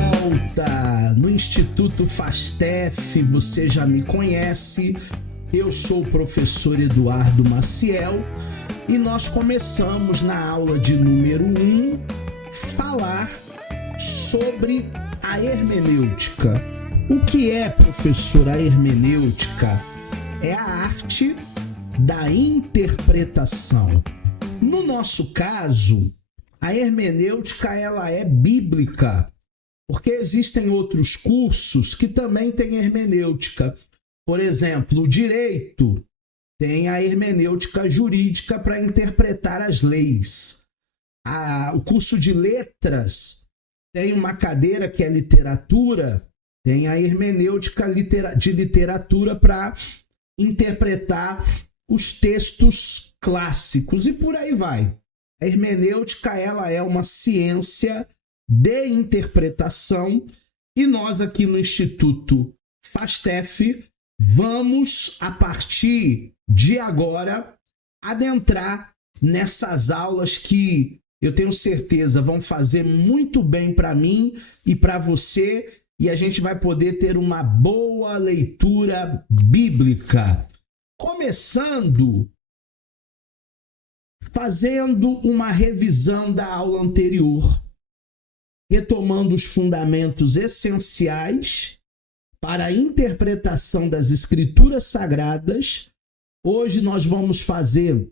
volta no Instituto Fastef, você já me conhece, eu sou o professor Eduardo Maciel e nós começamos na aula de número 1 falar sobre a hermenêutica. O que é, professor, a hermenêutica? É a arte da interpretação. No nosso caso, a hermenêutica ela é bíblica, porque existem outros cursos que também têm hermenêutica. Por exemplo, o direito tem a hermenêutica jurídica para interpretar as leis. O curso de letras tem uma cadeira que é literatura, tem a hermenêutica de literatura para interpretar os textos clássicos e por aí vai. A hermenêutica ela é uma ciência de interpretação e nós aqui no Instituto Fastef vamos, a partir de agora, adentrar nessas aulas que eu tenho certeza vão fazer muito bem para mim e para você e a gente vai poder ter uma boa leitura bíblica. Começando fazendo uma revisão da aula anterior, retomando os fundamentos essenciais para a interpretação das Escrituras Sagradas. Hoje nós vamos fazer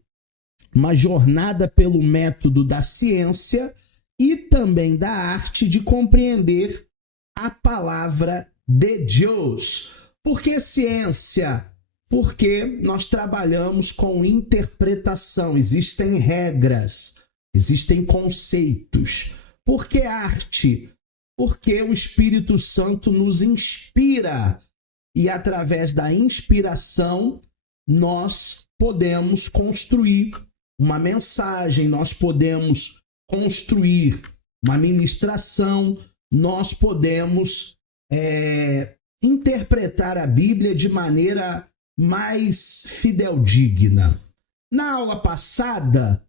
uma jornada pelo método da ciência e também da arte de compreender a palavra de Deus. Por que ciência? Porque nós trabalhamos com interpretação, existem regras, existem conceitos. Por que arte? Porque o Espírito Santo nos inspira e através da inspiração nós podemos construir uma mensagem, nós podemos construir uma ministração, nós podemos interpretar a Bíblia de maneira mais fideldigna. Na aula passada,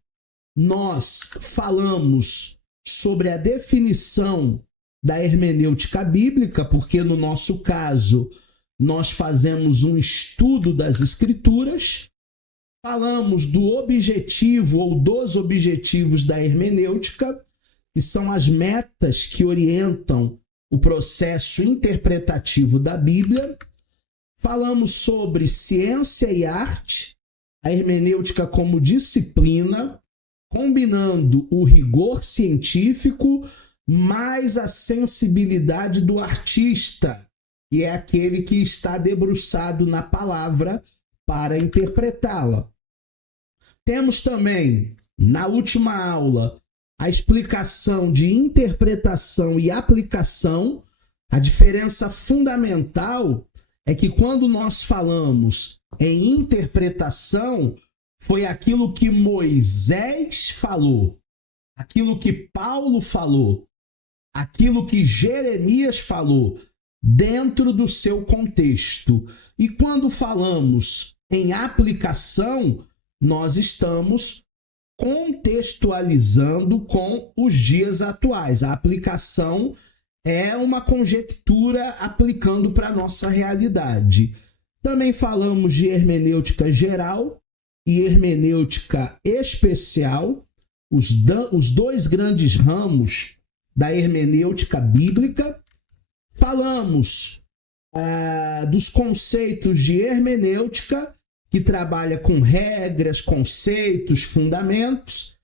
nós falamos sobre a definição da hermenêutica bíblica, porque no nosso caso, nós fazemos um estudo das Escrituras, falamos do objetivo ou dos objetivos da hermenêutica, que são as metas que orientam o processo interpretativo da Bíblia. Falamos sobre ciência e arte, a hermenêutica como disciplina, combinando o rigor científico mais a sensibilidade do artista, que é aquele que está debruçado na palavra para interpretá-la. Temos também, na última aula, a explicação de interpretação e aplicação. A diferença fundamental é que quando nós falamos em interpretação, foi aquilo que Moisés falou, aquilo que Paulo falou, aquilo que Jeremias falou, dentro do seu contexto. E quando falamos em aplicação, nós estamos contextualizando com os dias atuais. A aplicação é uma conjectura aplicando para a nossa realidade. Também falamos de hermenêutica geral e hermenêutica especial, os dois grandes ramos da hermenêutica bíblica. Falamos dos conceitos de hermenêutica, que trabalha com regras, conceitos, fundamentos.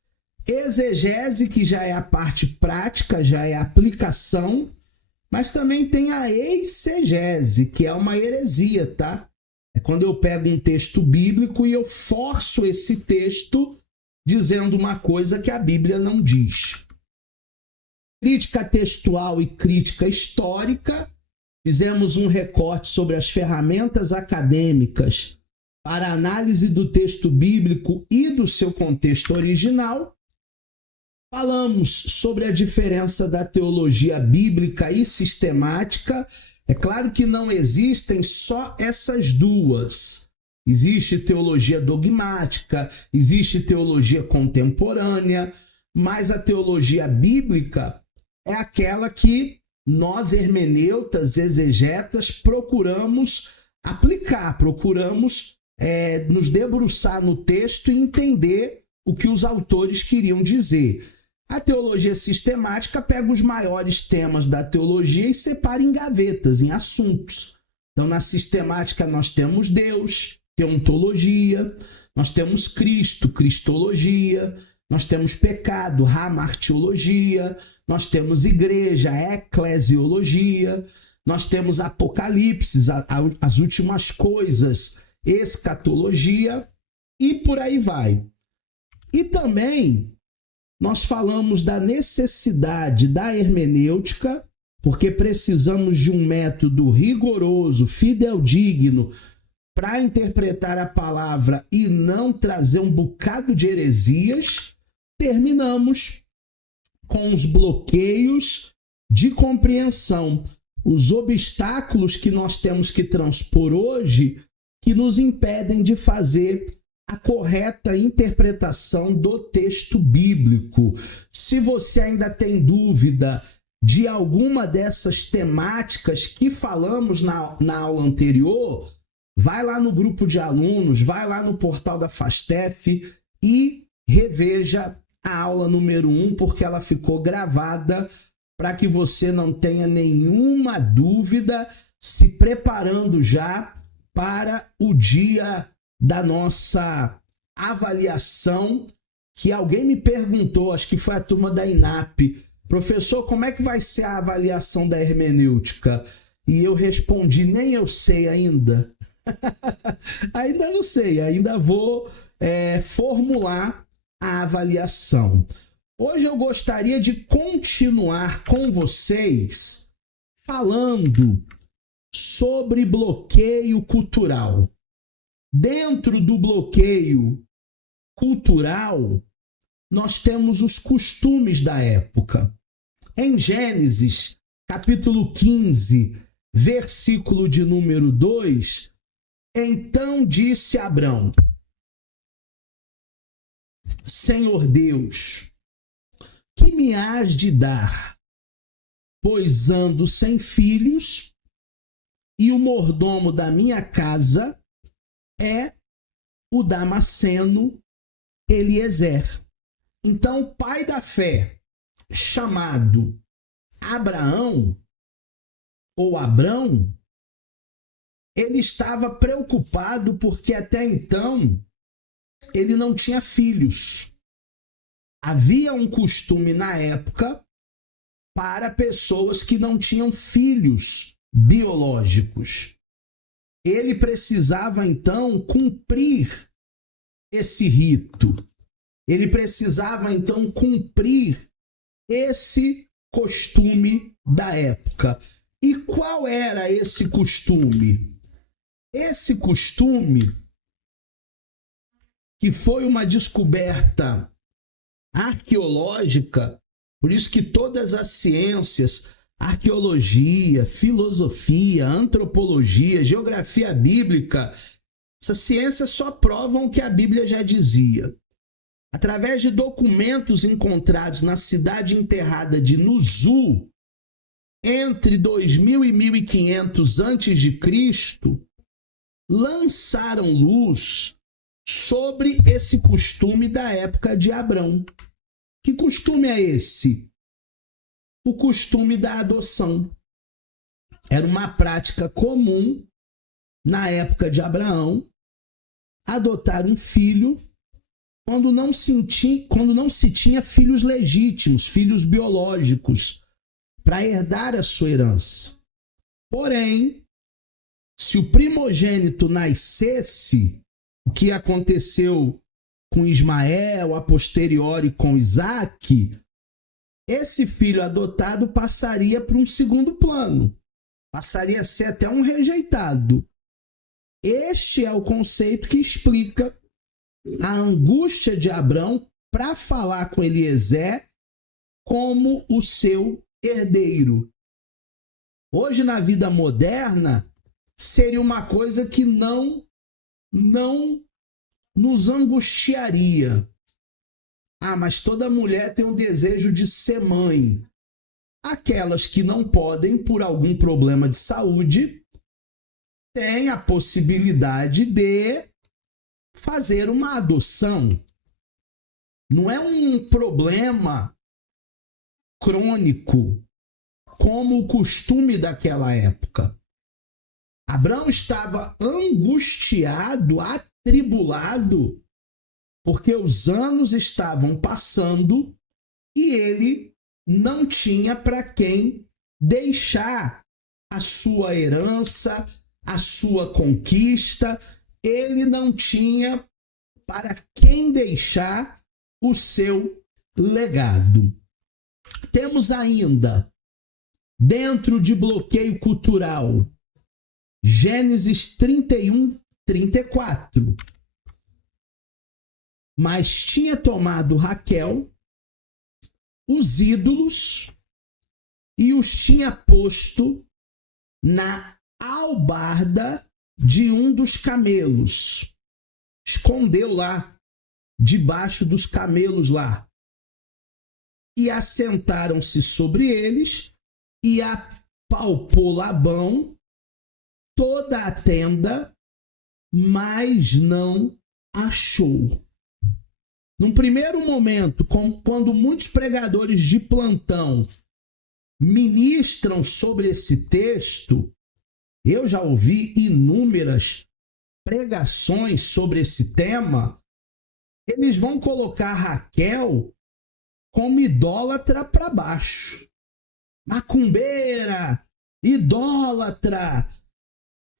Exegese, que já é a parte prática, já é a aplicação, mas também tem a exegese, que é uma heresia, tá? É quando eu pego um texto bíblico e eu forço esse texto dizendo uma coisa que a Bíblia não diz. Crítica textual e crítica histórica. Fizemos um recorte sobre as ferramentas acadêmicas para análise do texto bíblico e do seu contexto original. Falamos sobre a diferença da teologia bíblica e sistemática. É claro que não existem só essas duas. Existe teologia dogmática, existe teologia contemporânea, mas a teologia bíblica é aquela que nós hermeneutas, exegetas, procuramos aplicar, procuramos nos debruçar no texto e entender o que os autores queriam dizer. A teologia sistemática pega os maiores temas da teologia e separa em gavetas, em assuntos. Então, na sistemática, nós temos Deus, teontologia, nós temos Cristo, cristologia, nós temos pecado, hamartiologia, nós temos igreja, eclesiologia, nós temos apocalipse, as últimas coisas, escatologia, e por aí vai. E também nós falamos da necessidade da hermenêutica, porque precisamos de um método rigoroso, fidedigno, para interpretar a palavra e não trazer um bocado de heresias. Terminamos com os bloqueios de compreensão, os obstáculos que nós temos que transpor hoje, que nos impedem de fazer a correta interpretação do texto bíblico. Se você ainda tem dúvida de alguma dessas temáticas que falamos na aula anterior, vai lá no grupo de alunos, vai lá no portal da FASTEF e reveja a aula número 1, porque ela ficou gravada para que você não tenha nenhuma dúvida, se preparando já para o dia da nossa avaliação, que alguém me perguntou, acho que foi a turma da INAP, professor, como é que vai ser a avaliação da hermenêutica? E eu respondi, nem eu sei ainda. Ainda não sei, ainda vou formular a avaliação. Hoje eu gostaria de continuar com vocês falando sobre bloqueio cultural. Dentro do bloqueio cultural, nós temos os costumes da época. Em Gênesis, capítulo 15, versículo de número 2, então disse Abrão: Senhor Deus, que me hás de dar, pois ando sem filhos, e o mordomo da minha casa é o Damasceno Eliezer. Então, o pai da fé, chamado Abraão, ou Abrão, ele estava preocupado porque até então ele não tinha filhos. Havia um costume na época para pessoas que não tinham filhos biológicos. Ele precisava então cumprir esse rito. Ele precisava então cumprir esse costume da época. E qual era esse costume? Esse costume, que foi uma descoberta arqueológica, por isso que todas as ciências, arqueologia, filosofia, antropologia, geografia bíblica, essas ciências só provam o que a Bíblia já dizia. Através de documentos encontrados na cidade enterrada de Nuzu, entre 2000 e 1500 a.C., lançaram luz sobre esse costume da época de Abrão. Que costume é esse? O costume da adoção. Era uma prática comum na época de Abraão adotar um filho quando não se tinha filhos legítimos, filhos biológicos, para herdar a sua herança. Porém, se o primogênito nascesse, o que aconteceu com Ismael, a posteriori com Isaque, esse filho adotado passaria para um segundo plano, passaria a ser até um rejeitado. Este é o conceito que explica a angústia de Abrão para falar com Eliezer como o seu herdeiro. Hoje, na vida moderna, seria uma coisa que não nos angustiaria. Ah, mas toda mulher tem o desejo de ser mãe. Aquelas que não podem, por algum problema de saúde, têm a possibilidade de fazer uma adoção. Não é um problema crônico, como o costume daquela época. Abraão estava angustiado, atribulado, porque os anos estavam passando e ele não tinha para quem deixar a sua herança, a sua conquista. Ele não tinha para quem deixar o seu legado. Temos ainda, dentro de bloqueio cultural, Gênesis 31, 34. Mas tinha tomado Raquel os ídolos e os tinha posto na albarda de um dos camelos. Escondeu lá, debaixo dos camelos lá. E assentaram-se sobre eles, e apalpou Labão toda a tenda, mas não achou. Num primeiro momento, quando muitos pregadores de plantão ministram sobre esse texto, eu já ouvi inúmeras pregações sobre esse tema, eles vão colocar Raquel como idólatra para baixo. Macumbeira, idólatra,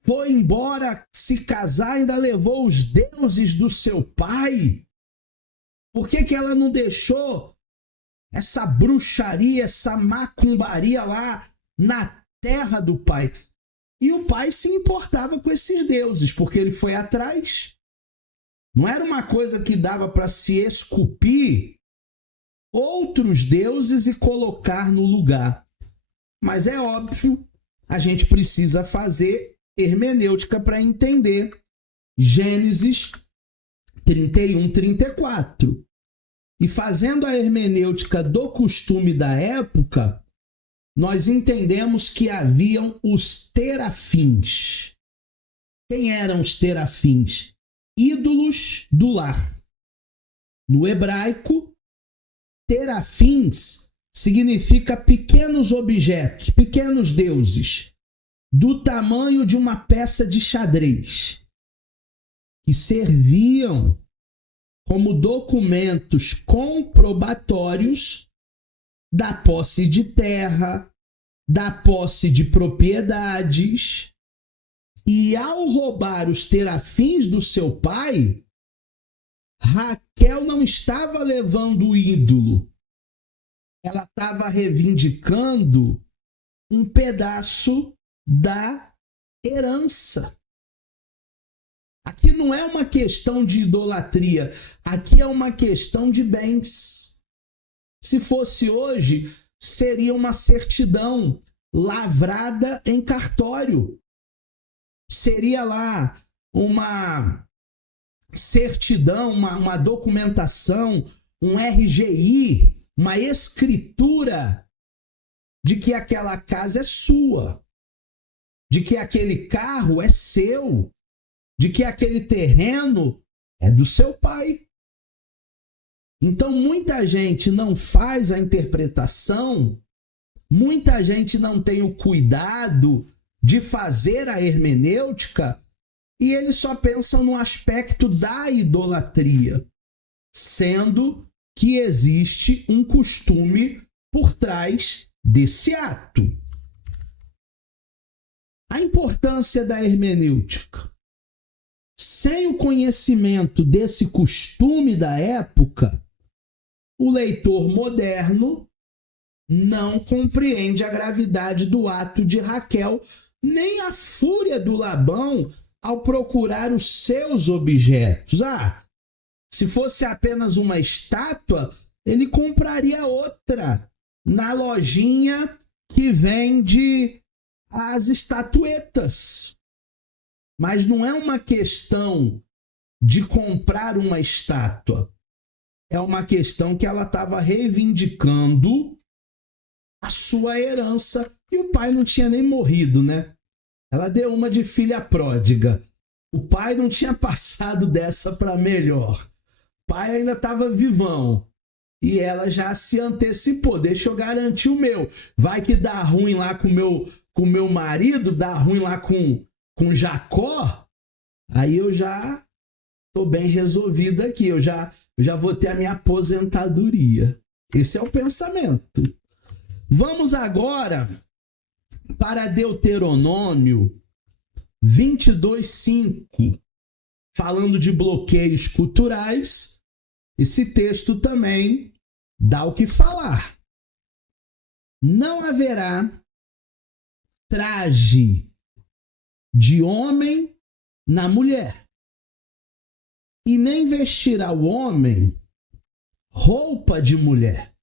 foi embora se casar, ainda levou os deuses do seu pai. Por que ela não deixou essa bruxaria, essa macumbaria lá na terra do pai? E o pai se importava com esses deuses, porque ele foi atrás. Não era uma coisa que dava para se esculpir outros deuses e colocar no lugar. Mas é óbvio, a gente precisa fazer hermenêutica para entender Gênesis 31, 34. E fazendo a hermenêutica do costume da época, nós entendemos que haviam os terafins. Quem eram os terafins? Ídolos do lar. No hebraico, terafins significa pequenos objetos, pequenos deuses, do tamanho de uma peça de xadrez, que serviam como documentos comprobatórios da posse de terra, da posse de propriedades. E ao roubar os terafins do seu pai, Raquel não estava levando o ídolo, ela estava reivindicando um pedaço da herança. Aqui não é uma questão de idolatria, aqui é uma questão de bens. Se fosse hoje, seria uma certidão lavrada em cartório. Seria lá uma certidão, uma documentação, um RGI, uma escritura de que aquela casa é sua, de que aquele carro é seu, de que aquele terreno é do seu pai. Então, muita gente não faz a interpretação, muita gente não tem o cuidado de fazer a hermenêutica e eles só pensam no aspecto da idolatria, sendo que existe um costume por trás desse ato. A importância da hermenêutica. Sem o conhecimento desse costume da época, o leitor moderno não compreende a gravidade do ato de Raquel, nem a fúria do Labão ao procurar os seus objetos. Se fosse apenas uma estátua, ele compraria outra na lojinha que vende as estatuetas. Mas não é uma questão de comprar uma estátua. É uma questão que ela estava reivindicando a sua herança. E o pai não tinha nem morrido, né? Ela deu uma de filha pródiga. O pai não tinha passado dessa para melhor. O pai ainda estava vivão. E ela já se antecipou. Deixa eu garantir o meu. Vai que dá ruim lá com o meu marido, dá ruim lá com Jacó. Aí eu já estou bem resolvido aqui. Eu já vou ter a minha aposentadoria. Esse é o pensamento. Vamos agora para Deuteronômio 22:5. Falando de bloqueios culturais, esse texto também dá o que falar. Não haverá traje de homem na mulher, e nem vestirá o homem roupa de mulher,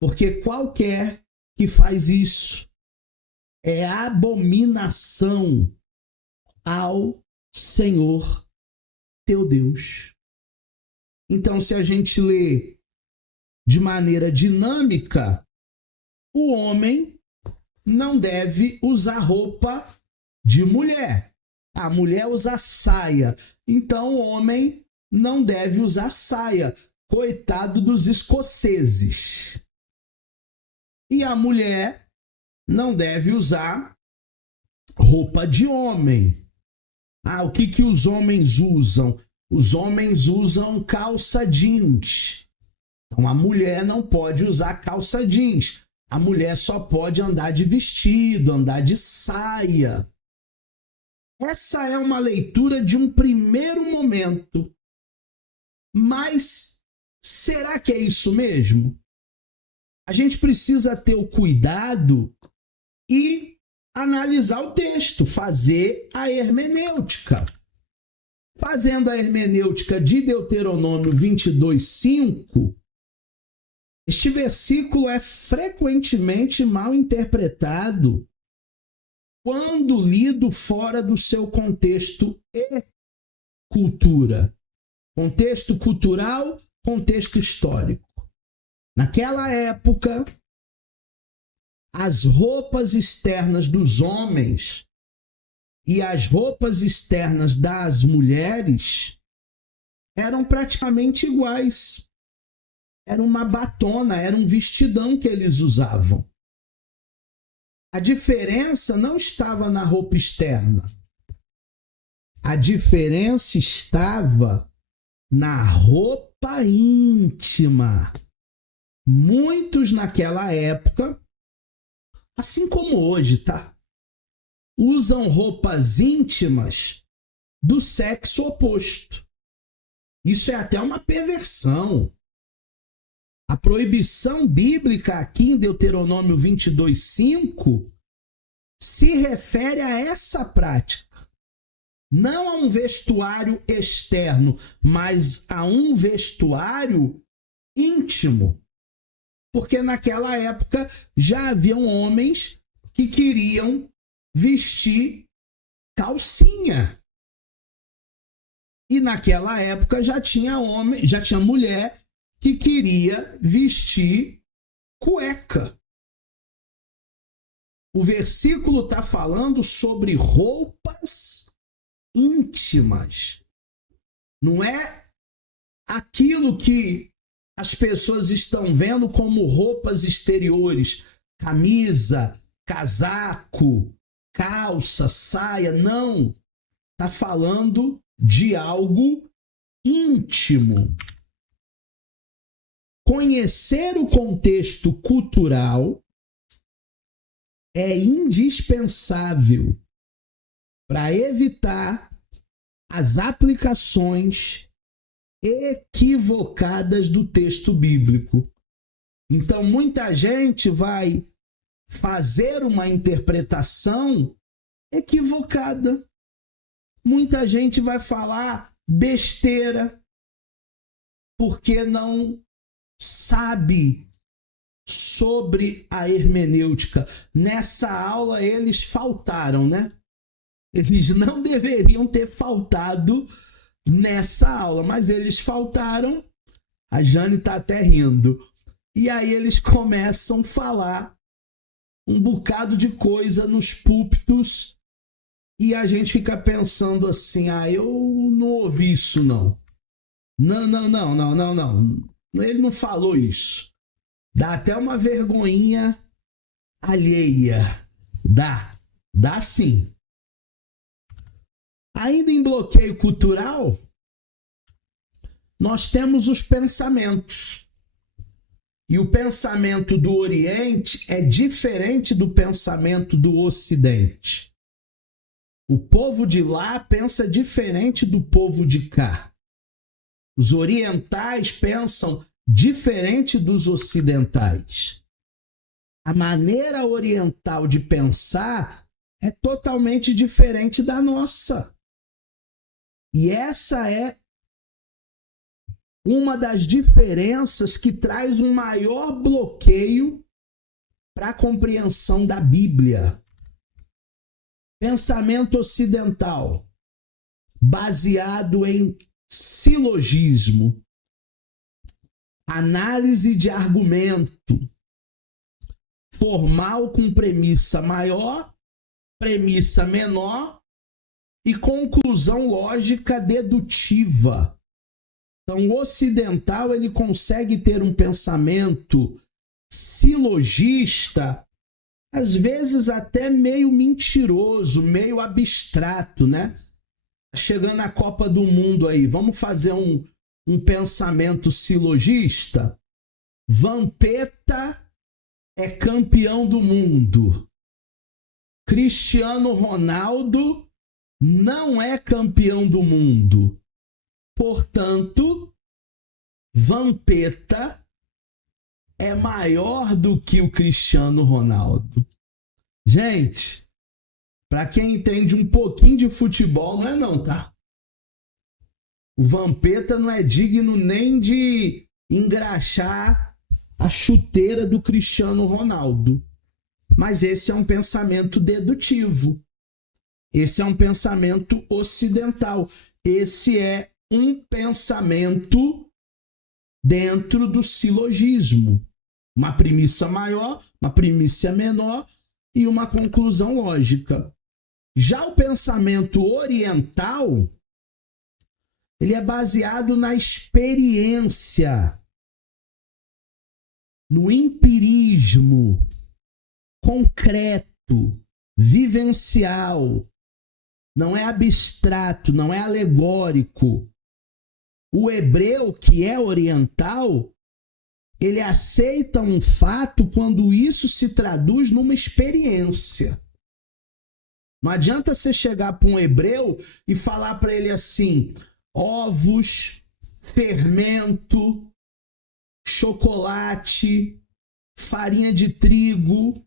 porque qualquer que faz isso é abominação ao Senhor teu Deus. Então, se a gente lê de maneira dinâmica, o homem não deve usar roupa de mulher. A mulher usa saia. Então, o homem não deve usar saia. Coitado dos escoceses. E a mulher não deve usar roupa de homem. O que os homens usam? Os homens usam calça jeans. Então a mulher não pode usar calça jeans. A mulher só pode andar de vestido, andar de saia. Essa é uma leitura de um primeiro momento. Mas será que é isso mesmo? A gente precisa ter o cuidado e analisar o texto, fazer a hermenêutica. Fazendo a hermenêutica de Deuteronômio 22:5, este versículo é frequentemente mal interpretado quando lido fora do seu contexto e cultura. Contexto cultural, contexto histórico. Naquela época, as roupas externas dos homens e as roupas externas das mulheres eram praticamente iguais. Era uma batona, era um vestidão que eles usavam. A diferença não estava na roupa externa. A diferença estava na roupa íntima. Muitos naquela época, assim como hoje, tá? Usam roupas íntimas do sexo oposto. Isso é até uma perversão. A proibição bíblica aqui em Deuteronômio 22:5 se refere a essa prática. Não a um vestuário externo, mas a um vestuário íntimo. Porque naquela época já haviam homens que queriam vestir calcinha. E naquela época já tinha mulher que queria vestir cueca. O versículo está falando sobre roupas íntimas. Não é aquilo que as pessoas estão vendo como roupas exteriores, camisa, casaco, calça, saia. Não. Está falando de algo íntimo. Conhecer o contexto cultural é indispensável para evitar as aplicações equivocadas do texto bíblico. Então, muita gente vai fazer uma interpretação equivocada. Muita gente vai falar besteira porque não sabe sobre a hermenêutica. Nessa aula eles faltaram, né? Eles não deveriam ter faltado nessa aula, mas eles faltaram. A Jane está até rindo. E aí eles começam a falar um bocado de coisa nos púlpitos e a gente fica pensando assim, eu não ouvi isso não. Não. Ele não falou isso. Dá até uma vergonhinha alheia. Dá sim. Ainda em bloqueio cultural, nós temos os pensamentos. E o pensamento do Oriente é diferente do pensamento do Ocidente. O povo de lá pensa diferente do povo de cá. Os orientais pensam diferente dos ocidentais. A maneira oriental de pensar é totalmente diferente da nossa. E essa é uma das diferenças que traz um maior bloqueio para a compreensão da Bíblia. Pensamento ocidental, baseado em silogismo, análise de argumento, formal com premissa maior, premissa menor e conclusão lógica dedutiva. Então, o ocidental ele consegue ter um pensamento silogista, às vezes até meio mentiroso, meio abstrato, né? Chegando a Copa do Mundo aí, vamos fazer um pensamento silogista? Vampeta é campeão do mundo. Cristiano Ronaldo não é campeão do mundo. Portanto, Vampeta é maior do que o Cristiano Ronaldo. Gente, para quem entende um pouquinho de futebol, não é não, tá? O Vampeta não é digno nem de engraxar a chuteira do Cristiano Ronaldo. Mas esse é um pensamento dedutivo. Esse é um pensamento ocidental. Esse é um pensamento dentro do silogismo. Uma premissa maior, uma premissa menor e uma conclusão lógica. Já o pensamento oriental, ele é baseado na experiência, no empirismo concreto, vivencial. Não é abstrato, não é alegórico. O hebreu, que é oriental, ele aceita um fato quando isso se traduz numa experiência. Não adianta você chegar para um hebreu e falar para ele assim: ovos, fermento, chocolate, farinha de trigo,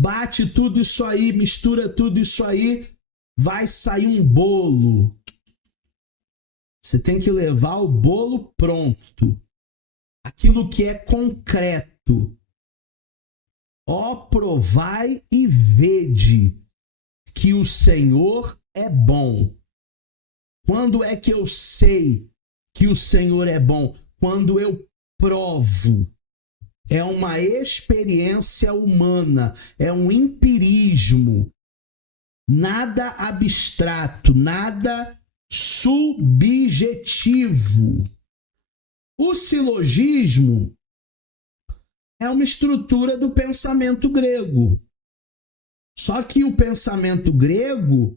bate tudo isso aí, mistura tudo isso aí, vai sair um bolo. Você tem que levar o bolo pronto. Aquilo que é concreto. Ó, provai e vede que o Senhor é bom. Quando é que eu sei que o Senhor é bom? Quando eu provo. É uma experiência humana, é um empirismo. Nada abstrato, nada subjetivo. O silogismo é uma estrutura do pensamento grego. Só que o pensamento grego,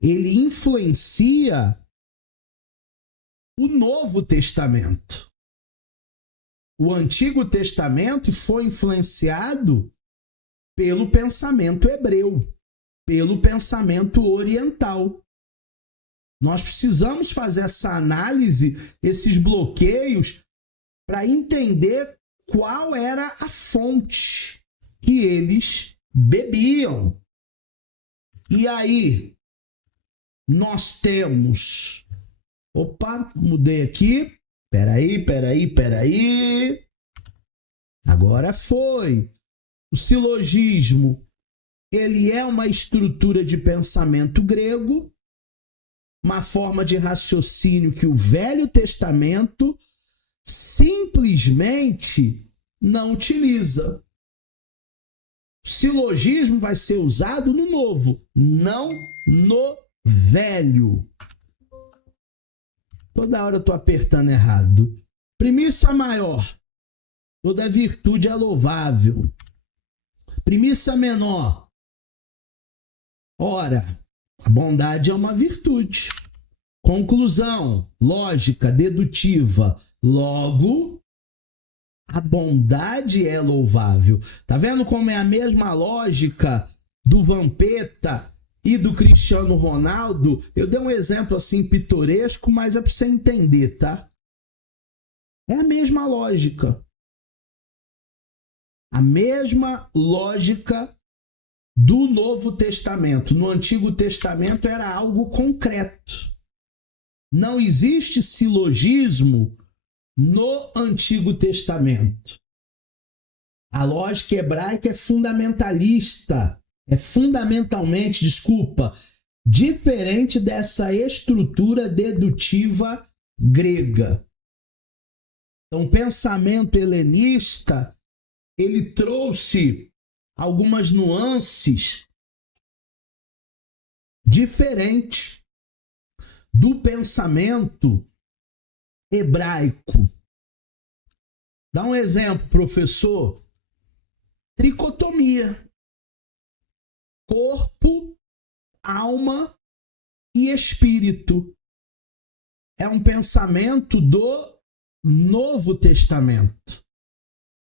ele influencia o Novo Testamento. O Antigo Testamento foi influenciado pelo pensamento hebreu, pelo pensamento oriental. Nós precisamos fazer essa análise, esses bloqueios, para entender qual era a fonte que eles bebiam. E aí, nós temos... Opa, mudei aqui. Peraí. Agora foi. O silogismo, ele é uma estrutura de pensamento grego, uma forma de raciocínio que o Velho Testamento simplesmente não utiliza. O silogismo vai ser usado no novo, não no velho. Toda hora eu estou apertando errado. Premissa maior: toda virtude é louvável. Premissa menor: ora, a bondade é uma virtude. Conclusão lógica, dedutiva. Logo, a bondade é louvável. Tá vendo como é a mesma lógica do Vampeta e do Cristiano Ronaldo? Eu dei um exemplo assim pitoresco, mas é para você entender, tá? É a mesma lógica. A mesma lógica do Novo Testamento. No Antigo Testamento era algo concreto. Não existe silogismo no Antigo Testamento. A lógica hebraica é fundamentalista, é fundamentalmente, diferente dessa estrutura dedutiva grega. Então, o pensamento helenista, ele trouxe algumas nuances diferentes do pensamento hebraico. Dá um exemplo, professor. Tricotomia. Corpo, alma e espírito. É um pensamento do Novo Testamento.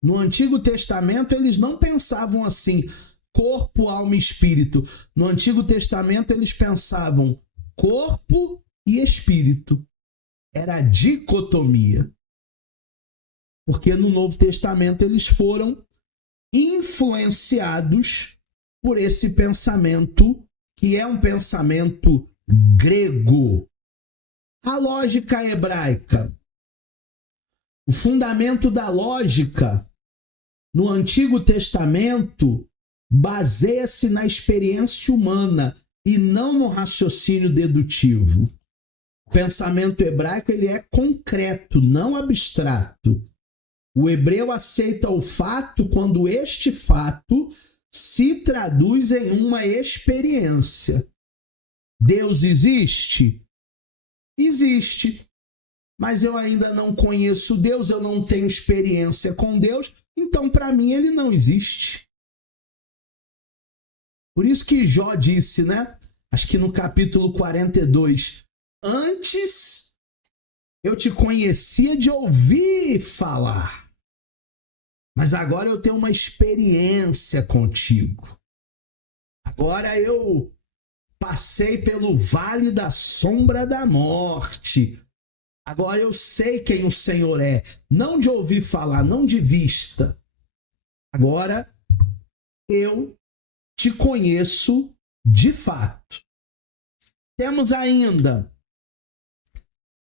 No Antigo Testamento, eles não pensavam assim, corpo, alma e espírito. No Antigo Testamento, eles pensavam corpo e espírito. Era a dicotomia. Porque no Novo Testamento eles foram influenciados por esse pensamento, que é um pensamento grego. A lógica hebraica. O fundamento da lógica no Antigo Testamento baseia-se na experiência humana e não no raciocínio dedutivo. O pensamento hebraico ele é concreto, não abstrato. O hebreu aceita o fato quando este fato se traduz em uma experiência. Deus existe? Existe. Mas eu ainda não conheço Deus, eu não tenho experiência com Deus, então para mim ele não existe. Por isso que Jó disse, né? Acho que no capítulo 42, antes eu te conhecia de ouvir falar, mas agora eu tenho uma experiência contigo. Agora eu passei pelo vale da sombra da morte. Agora eu sei quem o Senhor é, não de ouvir falar, não de vista. Agora eu te conheço de fato. Temos ainda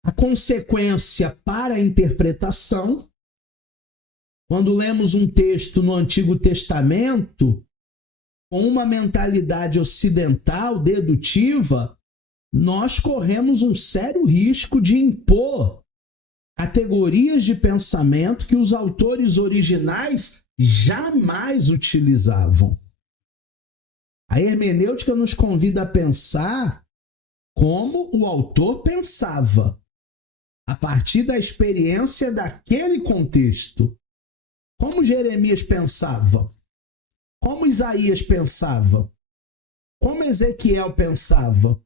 a consequência para a interpretação. Quando lemos um texto no Antigo Testamento, com uma mentalidade ocidental, dedutiva, nós corremos um sério risco de impor categorias de pensamento que os autores originais jamais utilizavam. A hermenêutica nos convida a pensar como o autor pensava, a partir da experiência daquele contexto. Como Jeremias pensava, como Isaías pensava, como Ezequiel pensava,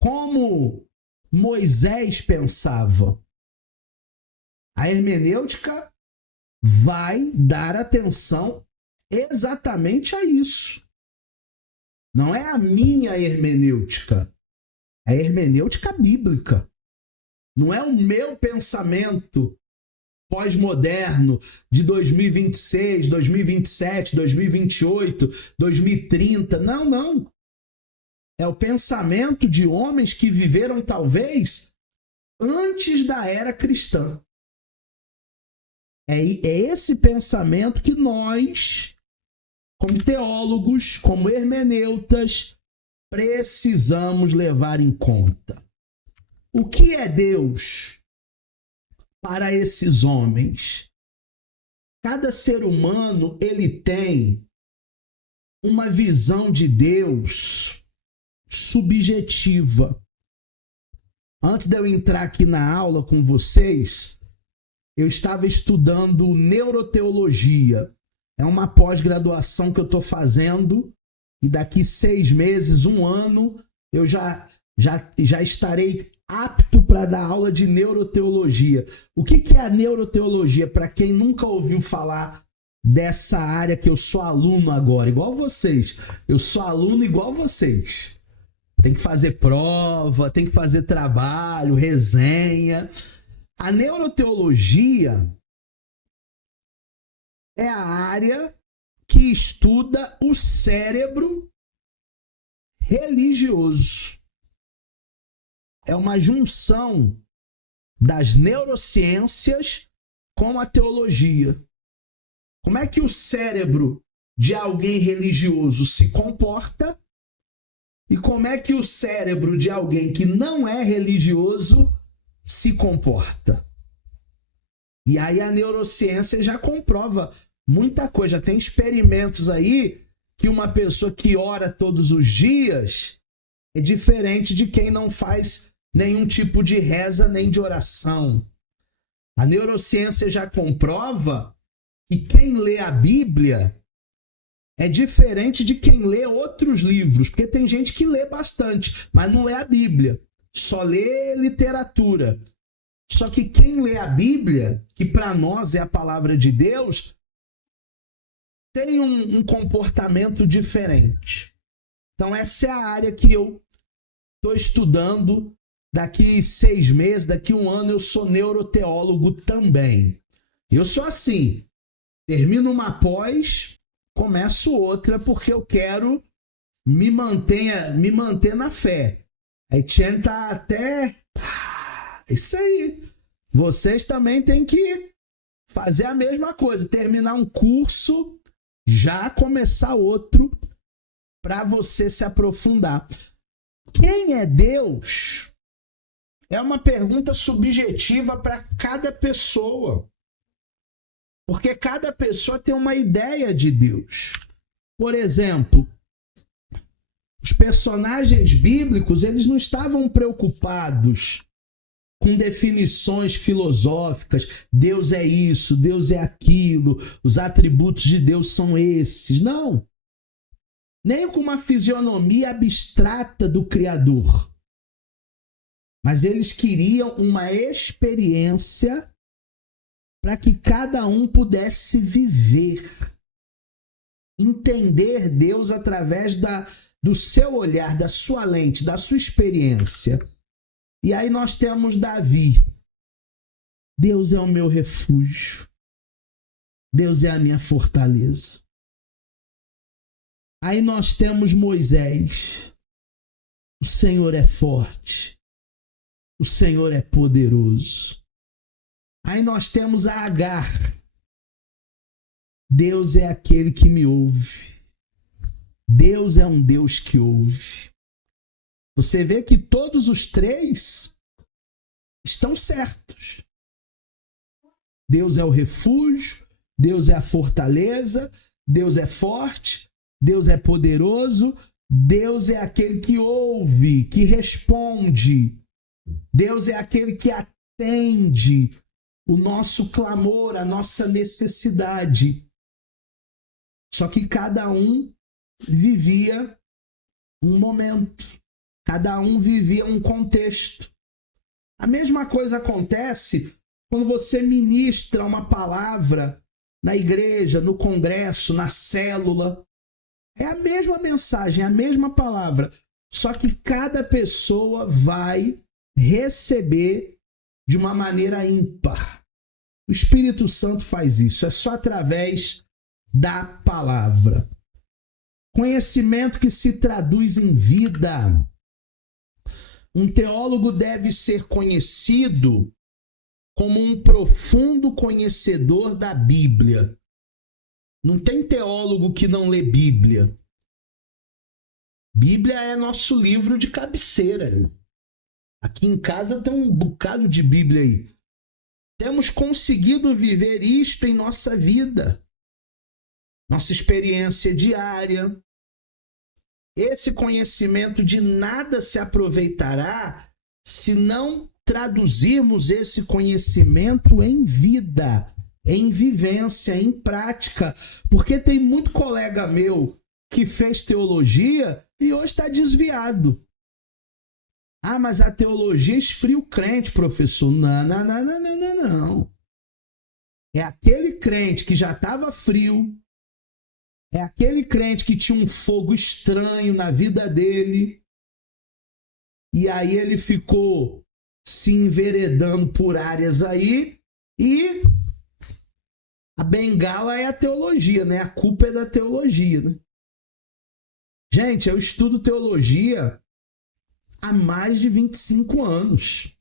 como Moisés pensava. A hermenêutica vai dar atenção exatamente a isso. Não é a minha hermenêutica, é a hermenêutica bíblica. Não é o meu pensamento pós-moderno de 2026, 2027, 2028, 2030. Não, não. É o pensamento de homens que viveram talvez antes da era cristã. É esse pensamento que nós, como teólogos, como hermeneutas, precisamos levar em conta. O que é Deus? para esses homens. Cada ser humano, ele tem uma visão de Deus subjetiva. Antes de eu entrar aqui na aula com vocês, eu estava estudando neuroteologia. É uma pós-graduação que eu estou fazendo e daqui 6 meses, 1 ano, eu já estarei apto para dar aula de neuroteologia. O que é a neuroteologia? Para quem nunca ouviu falar dessa área, que eu sou aluno agora, igual vocês. Eu sou aluno igual vocês. Tem que fazer prova, tem que fazer trabalho, resenha. A neuroteologia é a área que estuda o cérebro religioso. É uma junção das neurociências com a teologia. Como é que o cérebro de alguém religioso se comporta e como é que o cérebro de alguém que não é religioso se comporta. E aí a neurociência já comprova muita coisa. Tem experimentos aí que uma pessoa que ora todos os dias é diferente de quem não faz nenhum tipo de reza nem de oração. A neurociência já comprova que quem lê a Bíblia é diferente de quem lê outros livros, porque tem gente que lê bastante, mas não lê a Bíblia, só lê literatura. Só que quem lê a Bíblia, que para nós é a palavra de Deus, tem um comportamento diferente. Então essa é a área que eu estou estudando. Daqui 6 meses, daqui 1 ano, eu sou neuroteólogo também. Eu sou assim, termino uma pós, começo outra, porque eu quero me manter na fé. A Etienne tá até... Isso aí. Vocês também têm que fazer a mesma coisa, terminar um curso, já começar outro, para você se aprofundar. Quem é Deus? É uma pergunta subjetiva para cada pessoa. Porque cada pessoa tem uma ideia de Deus. Por exemplo, os personagens bíblicos, eles não estavam preocupados com definições filosóficas. Deus é isso, Deus é aquilo, os atributos de Deus são esses. Não. Nem com uma fisionomia abstrata do Criador. Mas eles queriam uma experiência para que cada um pudesse viver, entender Deus através do seu olhar, da sua lente, da sua experiência. E aí nós temos Davi. Deus é o meu refúgio. Deus é a minha fortaleza. Aí nós temos Moisés. O Senhor é forte. O Senhor é poderoso. Aí nós temos a Agar. Deus é aquele que me ouve. Deus é um Deus que ouve. Você vê que todos os 3 estão certos. Deus é o refúgio, Deus é a fortaleza, Deus é forte, Deus é poderoso, Deus é aquele que ouve, que responde. Deus é aquele que atende o nosso clamor, a nossa necessidade. Só que cada um vivia um momento, cada um vivia um contexto. A mesma coisa acontece quando você ministra uma palavra na igreja, no congresso, na célula. É a mesma mensagem, a mesma palavra, só que cada pessoa vai receber de uma maneira ímpar. O Espírito Santo faz isso, é só através da palavra. Conhecimento que se traduz em vida. Um teólogo deve ser conhecido como um profundo conhecedor da Bíblia. Não tem teólogo que não lê Bíblia. Bíblia é nosso livro de cabeceira. Aqui em casa tem um bocado de Bíblia aí. temos conseguido viver isto em nossa vida, nossa experiência diária. Esse conhecimento de nada se aproveitará se não traduzirmos esse conhecimento em vida, em vivência, em prática. Porque tem muito colega meu que fez teologia e hoje está desviado. Ah, mas a teologia esfria o crente, professor. Não. É aquele crente que já estava frio, é aquele crente que tinha um fogo estranho na vida dele, e aí ele ficou se enveredando por áreas aí, e a bengala é a teologia, né? A culpa é da teologia, né? Gente, eu estudo teologia há mais de 25 anos.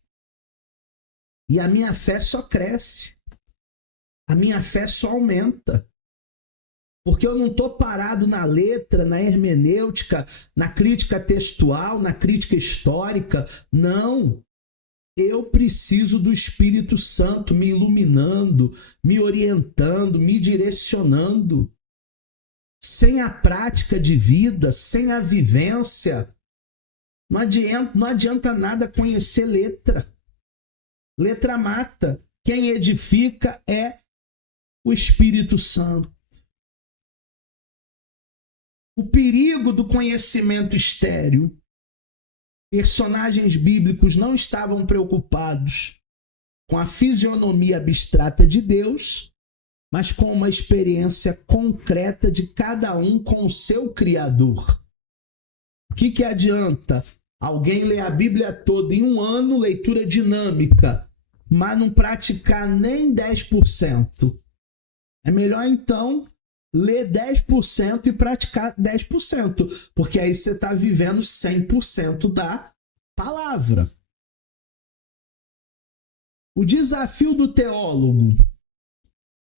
E a minha fé só cresce. A minha fé só aumenta. Porque eu não estou parado na letra, na hermenêutica, na crítica textual, na crítica histórica. Não. Eu preciso do Espírito Santo me iluminando, me orientando, me direcionando. Sem a prática de vida, sem a vivência, não adianta nada conhecer letra. Letra mata. Quem edifica é o Espírito Santo. O perigo do conhecimento estéril. Personagens bíblicos não estavam preocupados com a fisionomia abstrata de Deus, mas com uma experiência concreta de cada um com o seu Criador. O que adianta alguém ler a Bíblia toda em um ano, leitura dinâmica, mas não praticar nem 10%? É melhor, então, ler 10% e praticar 10%, porque aí você está vivendo 100% da palavra. O desafio do teólogo: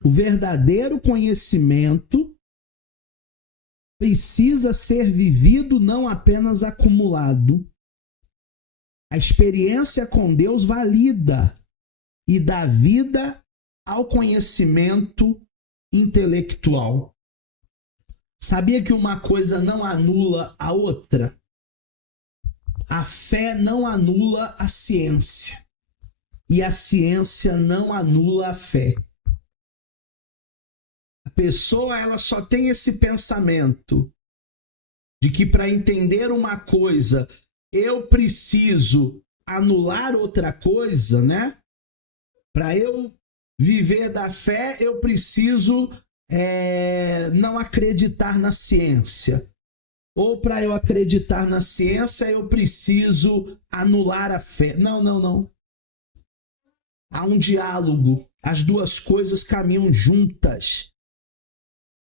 o verdadeiro conhecimento precisa ser vivido, não apenas acumulado. A experiência com Deus valida e dá vida ao conhecimento intelectual. Sabia que uma coisa não anula a outra? A fé não anula a ciência. E a ciência não anula a fé. A pessoa, ela só tem esse pensamento de que para entender uma coisa eu preciso anular outra coisa, né? Para eu viver da fé, eu preciso não acreditar na ciência. Ou para eu acreditar na ciência, eu preciso anular a fé. Não. Há um diálogo. As duas coisas caminham juntas.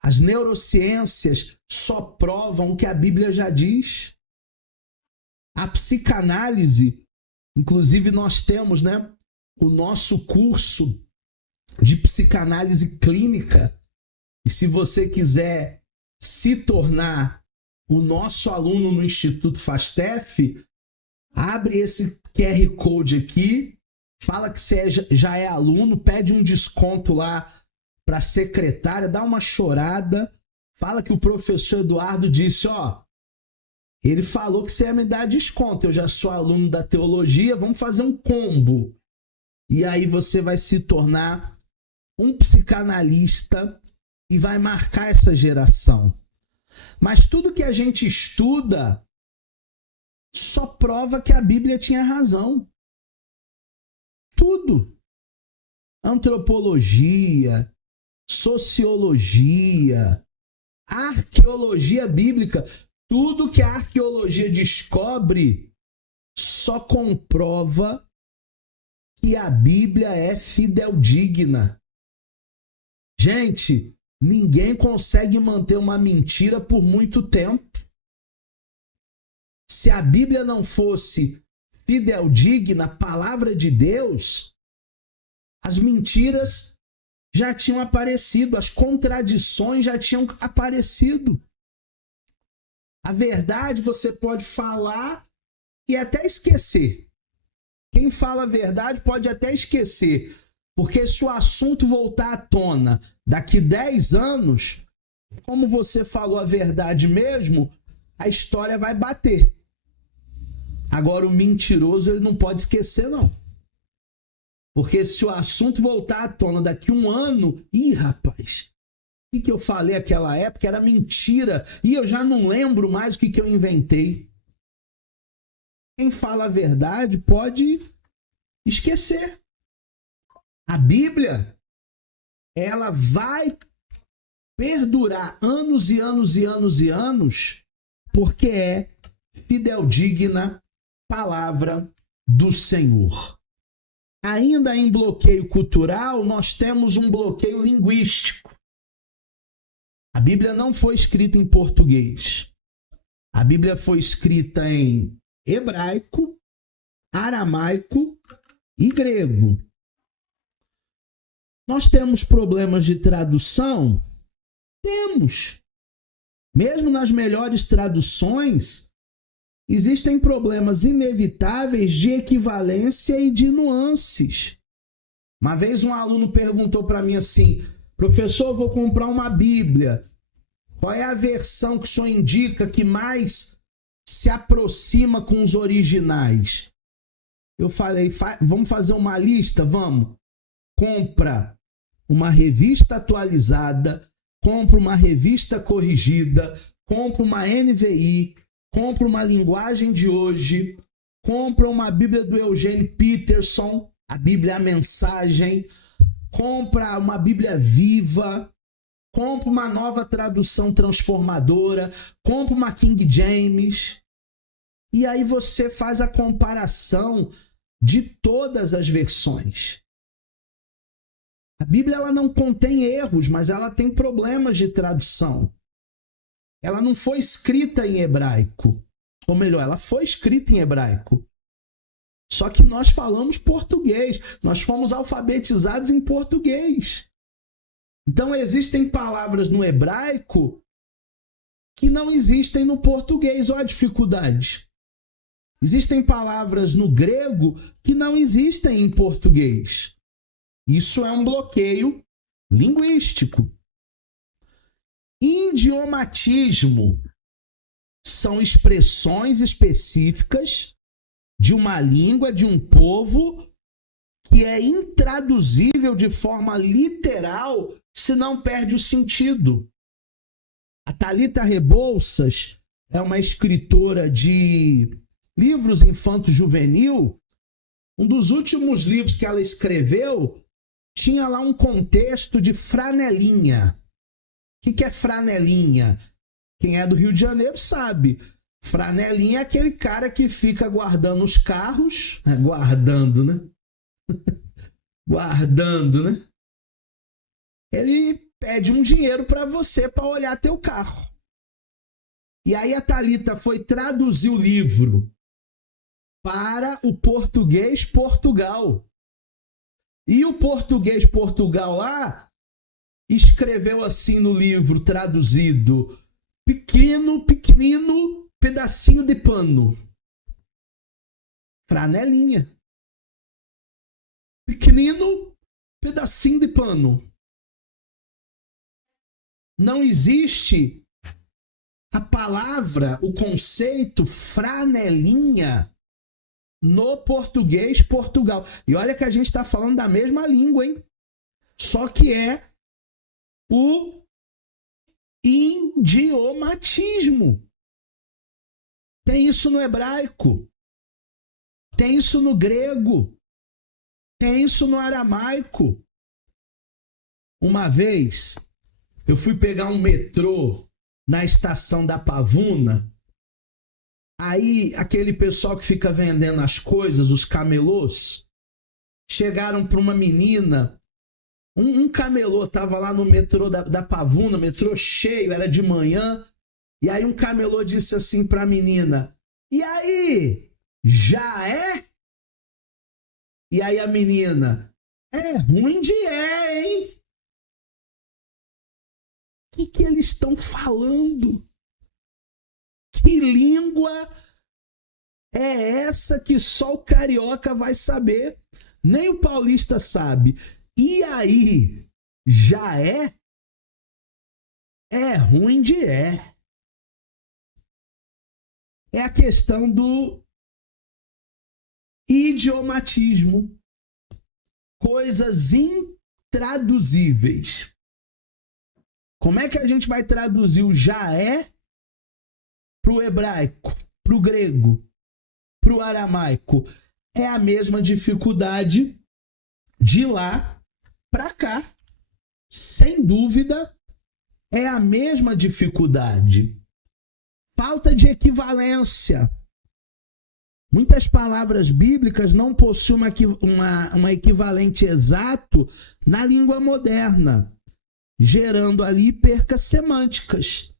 As neurociências só provam o que a Bíblia já diz. A psicanálise, inclusive nós temos, né, o nosso curso de psicanálise clínica. E se você quiser se tornar o nosso aluno no Instituto FASTEF, abre esse QR Code aqui, fala que você já é aluno, pede um desconto lá para a secretária, dá uma chorada, fala que o professor Eduardo disse, ele falou que você ia me dar desconto, eu já sou aluno da teologia, vamos fazer um combo. E aí você vai se tornar um psicanalista e vai marcar essa geração. Mas tudo que a gente estuda só prova que a Bíblia tinha razão. Tudo. Antropologia, sociologia, arqueologia bíblica, tudo que a arqueologia descobre só comprova que a Bíblia é fideldigna. Gente, ninguém consegue manter uma mentira por muito tempo. Se a Bíblia não fosse fideldigna, palavra de Deus, as mentiras já tinham aparecido, as contradições já tinham aparecido. A verdade você pode falar e até esquecer. Quem fala a verdade pode até esquecer, Porque se o assunto voltar à tona daqui 10 anos, como você falou a verdade mesmo, a história vai bater. Agora, o mentiroso, ele não pode esquecer, não. Porque se o assunto voltar à tona daqui 1 ano, rapaz, o que eu falei naquela época era mentira. E eu já não lembro mais o que eu inventei. Quem fala a verdade pode esquecer. A Bíblia, ela vai perdurar anos e anos e anos e anos, porque é fideldigna palavra do Senhor. Ainda em bloqueio cultural, nós temos um bloqueio linguístico. A Bíblia não foi escrita em português. A Bíblia foi escrita em hebraico, aramaico e grego. Nós temos problemas de tradução? Temos. Mesmo nas melhores traduções, existem problemas inevitáveis de equivalência e de nuances. Uma vez um aluno perguntou para mim assim: professor, eu vou comprar uma Bíblia. Qual é a versão que o senhor indica que mais se aproxima com os originais? Eu falei, vamos fazer uma lista? Vamos. Compra uma revista atualizada, compra uma revista corrigida, compra uma NVI, compra uma linguagem de hoje, compra uma Bíblia do Eugene Peterson, a Bíblia é a Mensagem, compra uma Bíblia Viva, compra uma nova tradução transformadora, compra uma King James, e aí você faz a comparação de todas as versões. A Bíblia ela não contém erros, mas ela tem problemas de tradução. Ela não foi escrita em hebraico. Ou melhor, ela foi escrita em hebraico. Só que nós falamos português. Nós fomos alfabetizados em português. Então existem palavras no hebraico que não existem no português. Olha a dificuldade. Existem palavras no grego que não existem em português. Isso é um bloqueio linguístico. Idiomatismo são expressões específicas de uma língua, de um povo, que é intraduzível de forma literal, se não perde o sentido. A Thalita Rebouças é uma escritora de livros infanto-juvenil. Um dos últimos livros que ela escreveu tinha lá um contexto de franelinha. O que é franelinha? Quem é do Rio de Janeiro sabe. Franelinha é aquele cara que fica guardando os carros. Guardando, né? Guardando, né? Ele pede um dinheiro para você para olhar teu carro. E aí a Thalita foi traduzir o livro para o português Portugal. E o português Portugal lá escreveu assim no livro traduzido: pequeno pedacinho de pano. Franelinha. Pequenino pedacinho de pano. Não existe a palavra, o conceito franelinha no português Portugal. E olha que a gente está falando da mesma língua, hein? Só que é o idiomatismo. Tem isso no hebraico. Tem isso no grego. Tem isso no aramaico. Uma vez, eu fui pegar um metrô na estação da Pavuna. Aí, aquele pessoal que fica vendendo as coisas, os camelôs, chegaram para uma menina. Um camelô estava lá no metrô da Pavuna, metrô cheio, era de manhã. E aí um camelô disse assim para a menina: e aí, já é? E aí a menina: é ruim de hein? O que eles estão falando? Que língua é essa que só o carioca vai saber? Nem o paulista sabe. E aí, já é? É ruim de é. É a questão do idiomatismo. Coisas intraduzíveis. Como é que a gente vai traduzir o já é para o hebraico, para o grego, para o aramaico? É a mesma dificuldade de lá para cá. Sem dúvida, é a mesma dificuldade. Falta de equivalência. Muitas palavras bíblicas não possuem uma equivalente exato na língua moderna, gerando ali percas semânticas.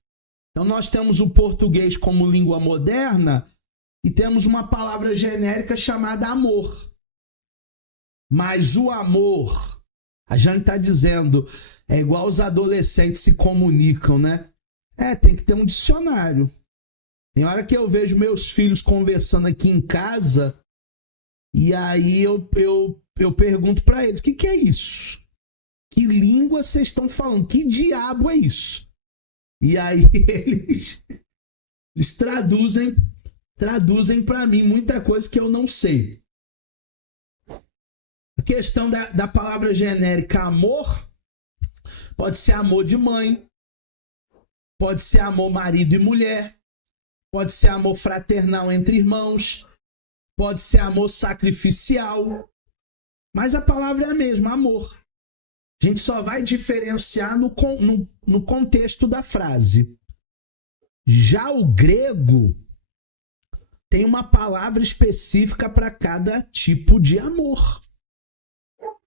Então nós temos o português como língua moderna e temos uma palavra genérica chamada amor. Mas o amor, a gente está dizendo, é igual os adolescentes se comunicam, né? Tem que ter um dicionário. Tem hora que eu vejo meus filhos conversando aqui em casa e aí eu pergunto para eles, o que é isso? Que língua vocês estão falando? Que diabo é isso? E aí eles traduzem para mim muita coisa que eu não sei. A questão da palavra genérica amor pode ser amor de mãe, pode ser amor marido e mulher, pode ser amor fraternal entre irmãos, pode ser amor sacrificial, mas a palavra é a mesma, amor. A gente só vai diferenciar no contexto da frase. Já o grego tem uma palavra específica para cada tipo de amor.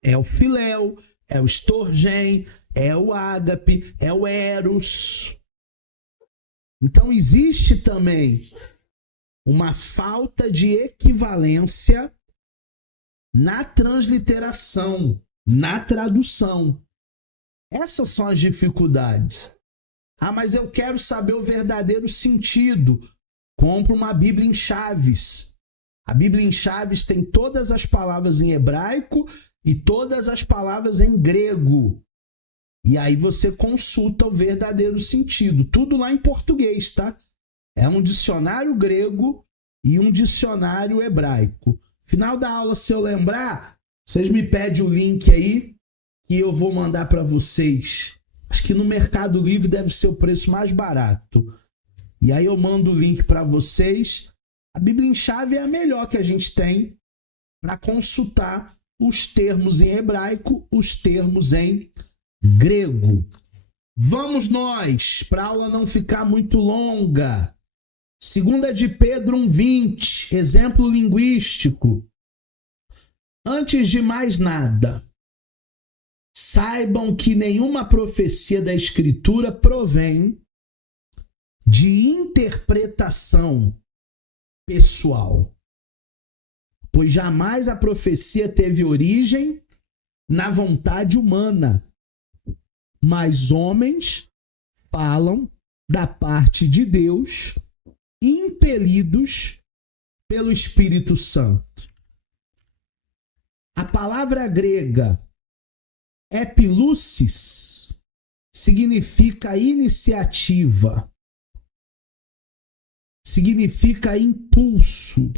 É o filéu, é o estorgém, é o ágape, é o eros. Então existe também uma falta de equivalência na transliteração, na tradução. Essas são as dificuldades. Mas eu quero saber o verdadeiro sentido. Compre uma Bíblia em Chaves. A Bíblia em Chaves tem todas as palavras em hebraico e todas as palavras em grego. E aí você consulta o verdadeiro sentido. Tudo lá em português, tá? É um dicionário grego e um dicionário hebraico. Final da aula, se eu lembrar, vocês me pedem o link aí que eu vou mandar para vocês. Acho que no Mercado Livre deve ser o preço mais barato. E aí eu mando o link para vocês. A Bíblia em Chave é a melhor que a gente tem para consultar os termos em hebraico, os termos em grego. Vamos nós, para a aula não ficar muito longa. 2 de Pedro 1:20, exemplo linguístico. Antes de mais nada, saibam que nenhuma profecia da Escritura provém de interpretação pessoal, pois jamais a profecia teve origem na vontade humana, mas homens falam da parte de Deus, impelidos pelo Espírito Santo. A palavra grega epilusis significa iniciativa, significa impulso,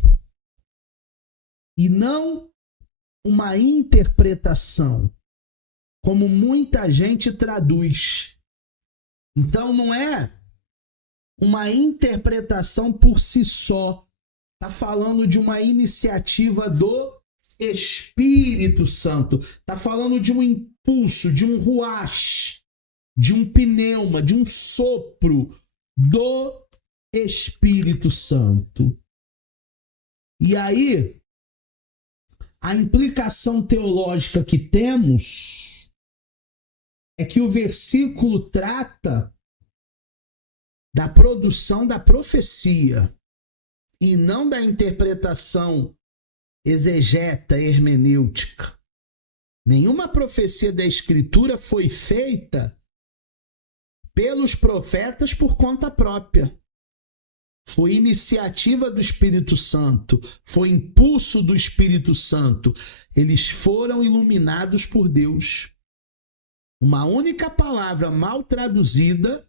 e não uma interpretação, como muita gente traduz. Então não é uma interpretação por si só. Está falando de uma iniciativa do Espírito Santo. Está falando de um impulso, de um ruach, de um pneuma, de um sopro do Espírito Santo. E aí, a implicação teológica que temos é que o versículo trata da produção da profecia e não da interpretação exegeta, hermenêutica. Nenhuma profecia da Escritura foi feita pelos profetas por conta própria. foi iniciativa do Espírito Santo, foi impulso do Espírito Santo. Eles foram iluminados por Deus. Uma única palavra mal traduzida,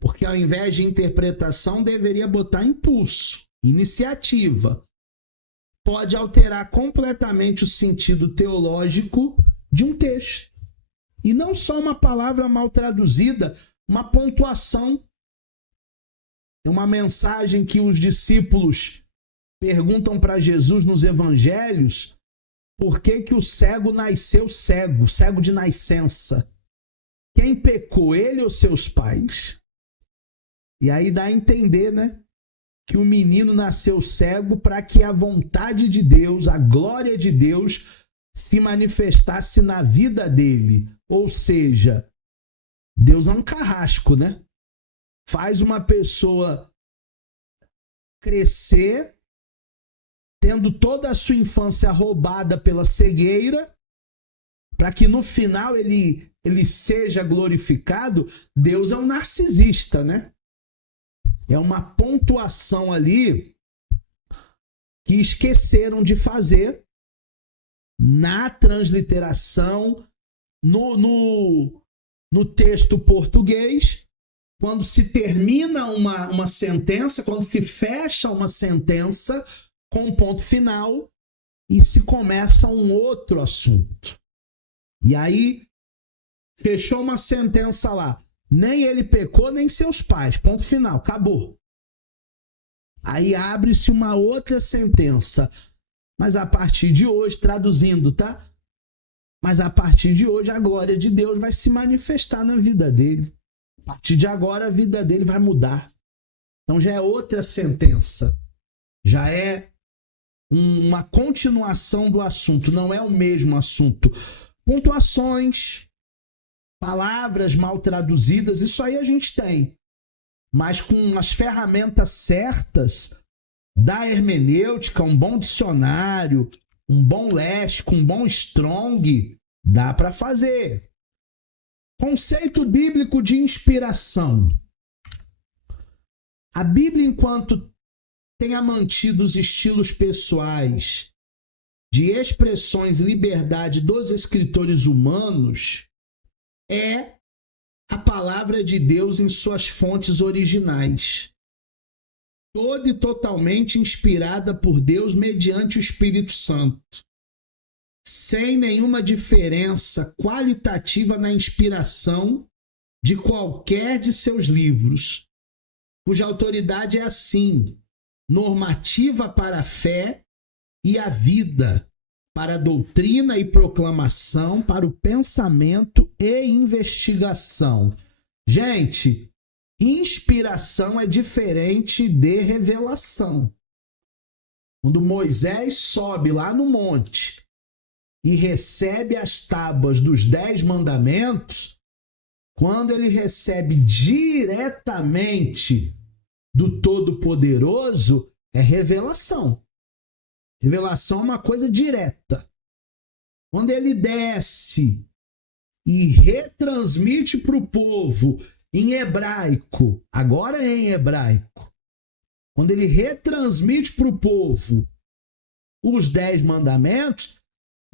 porque ao invés de interpretação deveria botar impulso, iniciativa, pode alterar completamente o sentido teológico de um texto. E não só uma palavra mal traduzida, uma pontuação. Tem uma mensagem que os discípulos perguntam para Jesus nos evangelhos por que o cego nasceu cego, cego de nascença. Quem pecou, ele ou seus pais? E aí dá a entender, né? Que o menino nasceu cego para que a vontade de Deus, a glória de Deus, se manifestasse na vida dele. Ou seja, Deus é um carrasco, né? Faz uma pessoa crescer, tendo toda a sua infância roubada pela cegueira, para que no final ele seja glorificado. Deus é um narcisista, né? É uma pontuação ali que esqueceram de fazer na transliteração, no texto português, quando se termina uma sentença, quando se fecha uma sentença com um ponto final e se começa um outro assunto. E aí, fechou uma sentença lá. Nem ele pecou, nem seus pais. Ponto final, acabou. Aí abre-se uma outra sentença. Mas a partir de hoje, traduzindo, tá? Mas a partir de hoje, a glória de Deus vai se manifestar na vida dele. A partir de agora, a vida dele vai mudar. Então já é outra sentença. Já é uma continuação do assunto, não é o mesmo assunto. Pontuações, palavras mal traduzidas, isso aí a gente tem. Mas com as ferramentas certas da hermenêutica, um bom dicionário, um bom léxico, um bom strong, dá para fazer. Conceito bíblico de inspiração. A Bíblia, enquanto tenha mantido os estilos pessoais de expressões e liberdade dos escritores humanos, é a palavra de Deus em suas fontes originais, toda e totalmente inspirada por Deus mediante o Espírito Santo, sem nenhuma diferença qualitativa na inspiração de qualquer de seus livros, cuja autoridade é assim, normativa para a fé e a vida, para a doutrina e proclamação, para o pensamento e investigação. Gente, inspiração é diferente de revelação. Quando Moisés sobe lá no monte e recebe as tábuas dos 10 mandamentos, quando ele recebe diretamente do Todo-Poderoso, é revelação. Revelação é uma coisa direta. Quando ele desce e retransmite para o povo em hebraico, agora é em hebraico, quando ele retransmite para o povo os 10 mandamentos,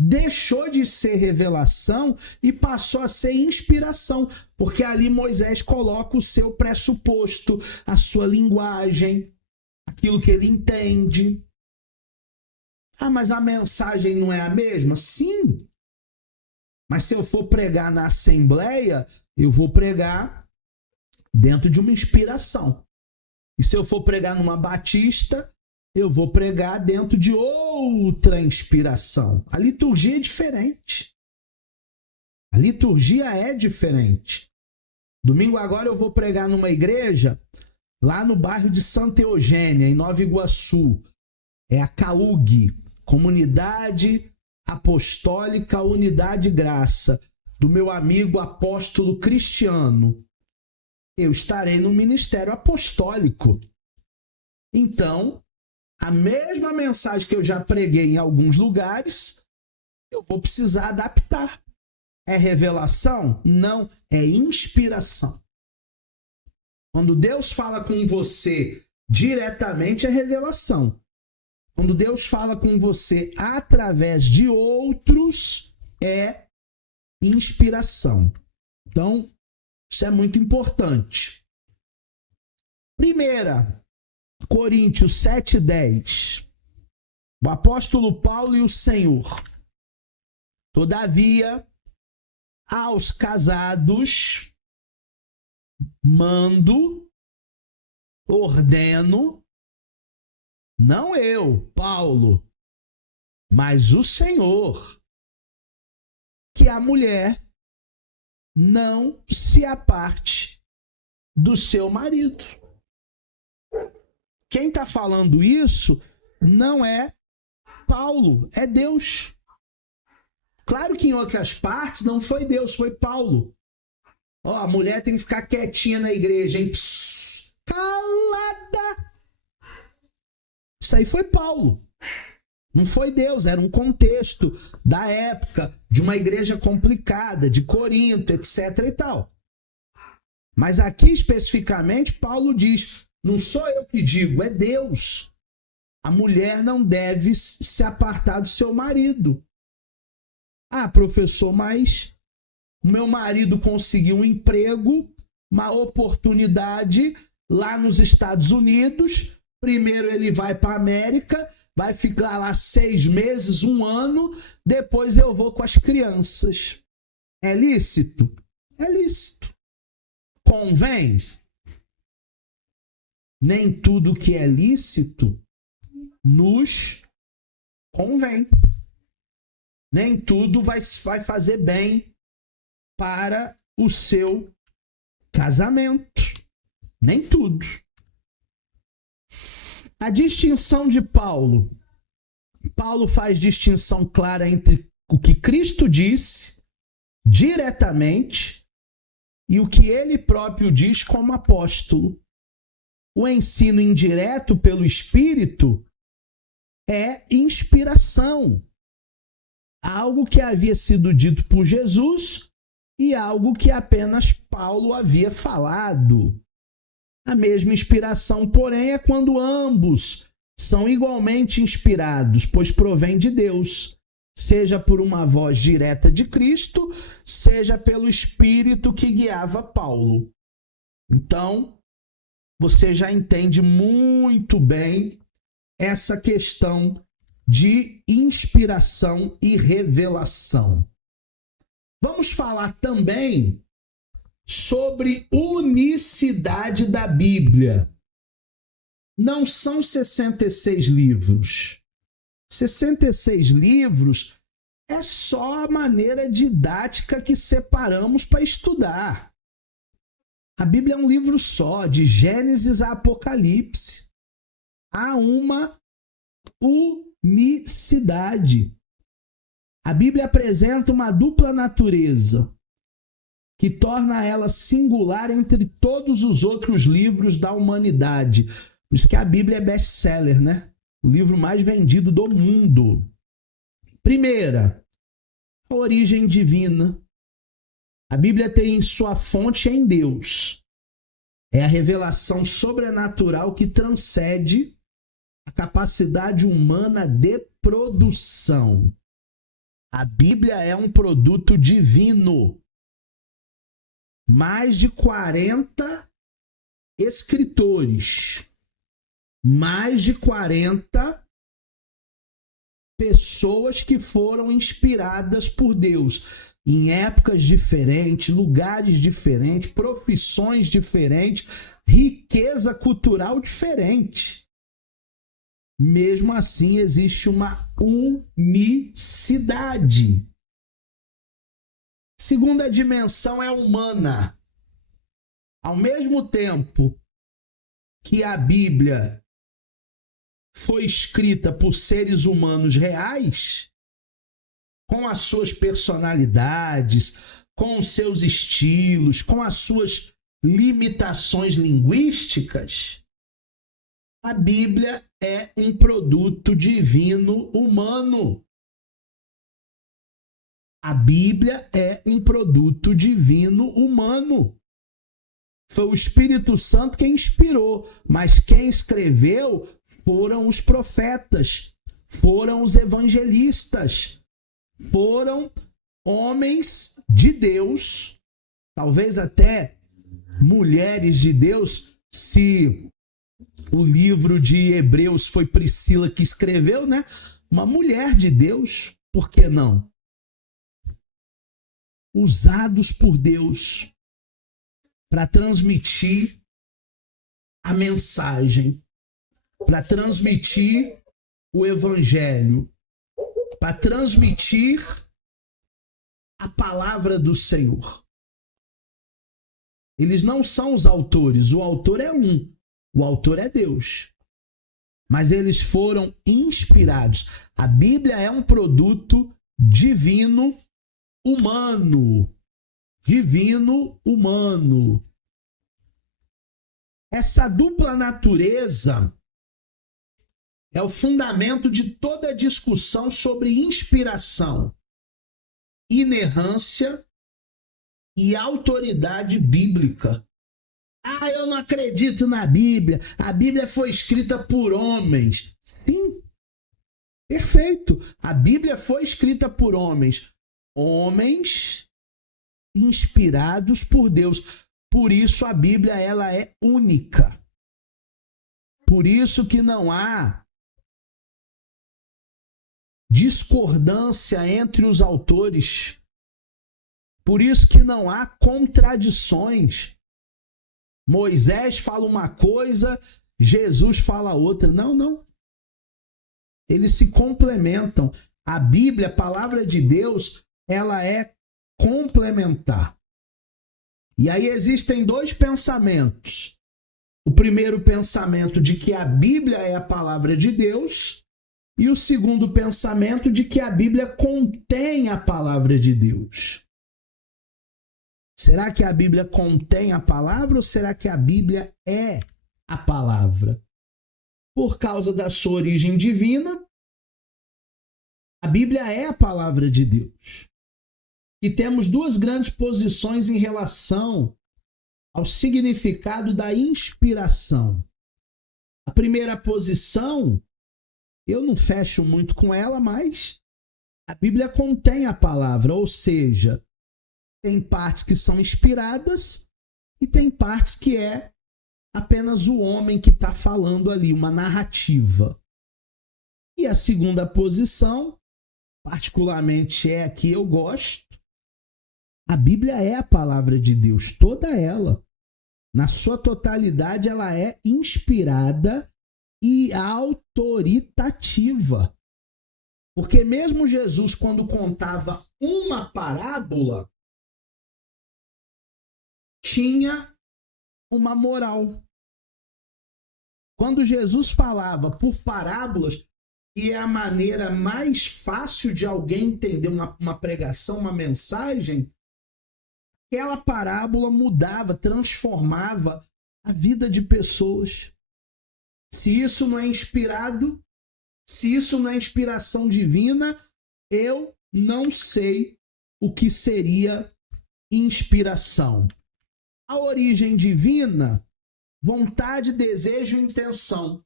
deixou de ser revelação e passou a ser inspiração, porque ali Moisés coloca o seu pressuposto, a sua linguagem, aquilo que ele entende. Ah, mas a mensagem não é a mesma? Sim. Mas se eu for pregar na assembleia, eu vou pregar dentro de uma inspiração. E se eu for pregar numa batista, eu vou pregar dentro de outra inspiração. A liturgia é diferente. A liturgia é diferente. Domingo agora eu vou pregar numa igreja lá no bairro de Santa Eugênia, em Nova Iguaçu. É a CAUG, Comunidade Apostólica Unidade e Graça, do meu amigo apóstolo Cristiano. Eu estarei no ministério apostólico. Então, a mesma mensagem que eu já preguei em alguns lugares, eu vou precisar adaptar. É revelação? Não, é inspiração. Quando Deus fala com você Diretamente é revelação. Quando Deus fala com você através de outros, é inspiração. Então, isso é muito importante. 1 Coríntios 7:10. O apóstolo Paulo e o Senhor. Todavia, aos casados, mando, ordeno, não eu, Paulo, mas o Senhor, que a mulher não se aparte do seu marido. Quem está falando isso não é Paulo, é Deus. Claro que em outras partes não foi Deus, foi Paulo. Ó, a mulher tem que ficar quietinha na igreja, hein? Psss, calada! Isso aí foi Paulo. Não foi Deus, era um contexto da época, de uma igreja complicada, de Corinto, etc e tal. Mas aqui especificamente Paulo diz, não sou eu que digo, é Deus. A mulher não deve se apartar do seu marido. Ah, professor, mas o meu marido conseguiu um emprego, uma oportunidade lá nos Estados Unidos. Primeiro ele vai para a América, vai ficar lá 6 meses, 1 ano, depois eu vou com as crianças. É lícito? É lícito. Convém? Nem tudo que é lícito nos convém. Nem tudo vai fazer bem para o seu casamento. Nem tudo. A distinção de Paulo. Paulo faz distinção clara entre o que Cristo disse diretamente e o que ele próprio diz como apóstolo. O ensino indireto pelo Espírito é inspiração. Algo que havia sido dito por Jesus e algo que apenas Paulo havia falado. A mesma inspiração, porém, é quando ambos são igualmente inspirados, pois provém de Deus, seja por uma voz direta de Cristo, seja pelo Espírito que guiava Paulo. Então, você já entende muito bem essa questão de inspiração e revelação. Vamos falar também sobre unicidade da Bíblia. Não são 66 livros. 66 livros é só a maneira didática que separamos para estudar. A Bíblia é um livro só, de Gênesis a Apocalipse. Há uma unicidade. A Bíblia apresenta uma dupla natureza que torna ela singular entre todos os outros livros da humanidade. Por isso que a Bíblia é best-seller, né? O livro mais vendido do mundo. Primeira, a origem divina. A Bíblia tem sua fonte em Deus. É a revelação sobrenatural que transcende a capacidade humana de produção. A Bíblia é um produto divino. Mais de 40 escritores, mais de 40 pessoas que foram inspiradas por Deus em épocas diferentes, lugares diferentes, profissões diferentes, riqueza cultural diferente. Mesmo assim, existe uma unicidade. Segunda dimensão é humana. Ao mesmo tempo que a Bíblia foi escrita por seres humanos reais, com as suas personalidades, com os seus estilos, com as suas limitações linguísticas, a Bíblia é um produto divino humano. A Bíblia é um produto divino humano. Foi o Espírito Santo quem inspirou, mas quem escreveu foram os profetas, foram os evangelistas, foram homens de Deus, talvez até mulheres de Deus, se o livro de Hebreus foi Priscila que escreveu, né? Uma mulher de Deus, por que não? Usados por Deus para transmitir a mensagem, para transmitir o evangelho, para transmitir a palavra do Senhor. Eles não são os autores, o autor é um, o autor é Deus. Mas eles foram inspirados. A Bíblia é um produto divino humano. Divino humano. Essa dupla natureza é o fundamento de toda a discussão sobre inspiração, inerrância e autoridade bíblica. Ah, eu não acredito na Bíblia. A Bíblia foi escrita por homens. Sim, perfeito. A Bíblia foi escrita por homens. Homens inspirados por Deus. Por isso a Bíblia ela é única. Por isso que não há discordância entre os autores. Por isso que não há contradições. Moisés fala uma coisa, Jesus fala outra. Não, não. Eles se complementam. A Bíblia, a palavra de Deus, ela é complementar. E aí existem dois pensamentos. O primeiro pensamento de que a Bíblia é a palavra de Deus e o segundo pensamento de que a Bíblia contém a palavra de Deus. Será que a Bíblia contém a palavra ou será que a Bíblia é a palavra? Por causa da sua origem divina, a Bíblia é a palavra de Deus. E temos duas grandes posições em relação ao significado da inspiração. A primeira posição, eu não fecho muito com ela, mas a Bíblia contém a palavra, ou seja, tem partes que são inspiradas e tem partes que é apenas o homem que está falando ali, uma narrativa. E a segunda posição, particularmente é a que eu gosto, a Bíblia é a palavra de Deus, toda ela. Na sua totalidade, ela é inspirada e autoritativa. Porque mesmo Jesus, quando contava uma parábola, tinha uma moral. Quando Jesus falava por parábolas, e é a maneira mais fácil de alguém entender uma pregação, uma mensagem, aquela parábola mudava, transformava a vida de pessoas. Se isso não é inspirado, se isso não é inspiração divina, eu não sei o que seria inspiração. A origem divina, vontade, desejo e intenção.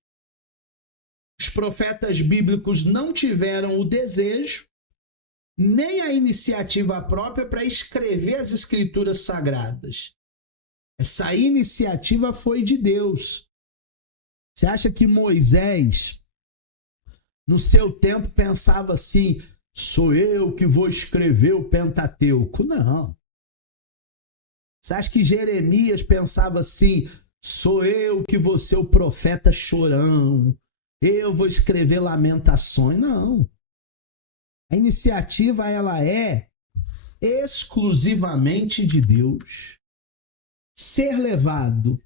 Os profetas bíblicos não tiveram o desejo, nem a iniciativa própria para escrever as escrituras sagradas. Essa iniciativa foi de Deus. Você acha que Moisés, no seu tempo, pensava assim, sou eu que vou escrever o Pentateuco? Não. Você acha que Jeremias pensava assim, sou eu que vou ser o profeta chorão, eu vou escrever lamentações? Não. A iniciativa ela é exclusivamente de Deus. Ser levado,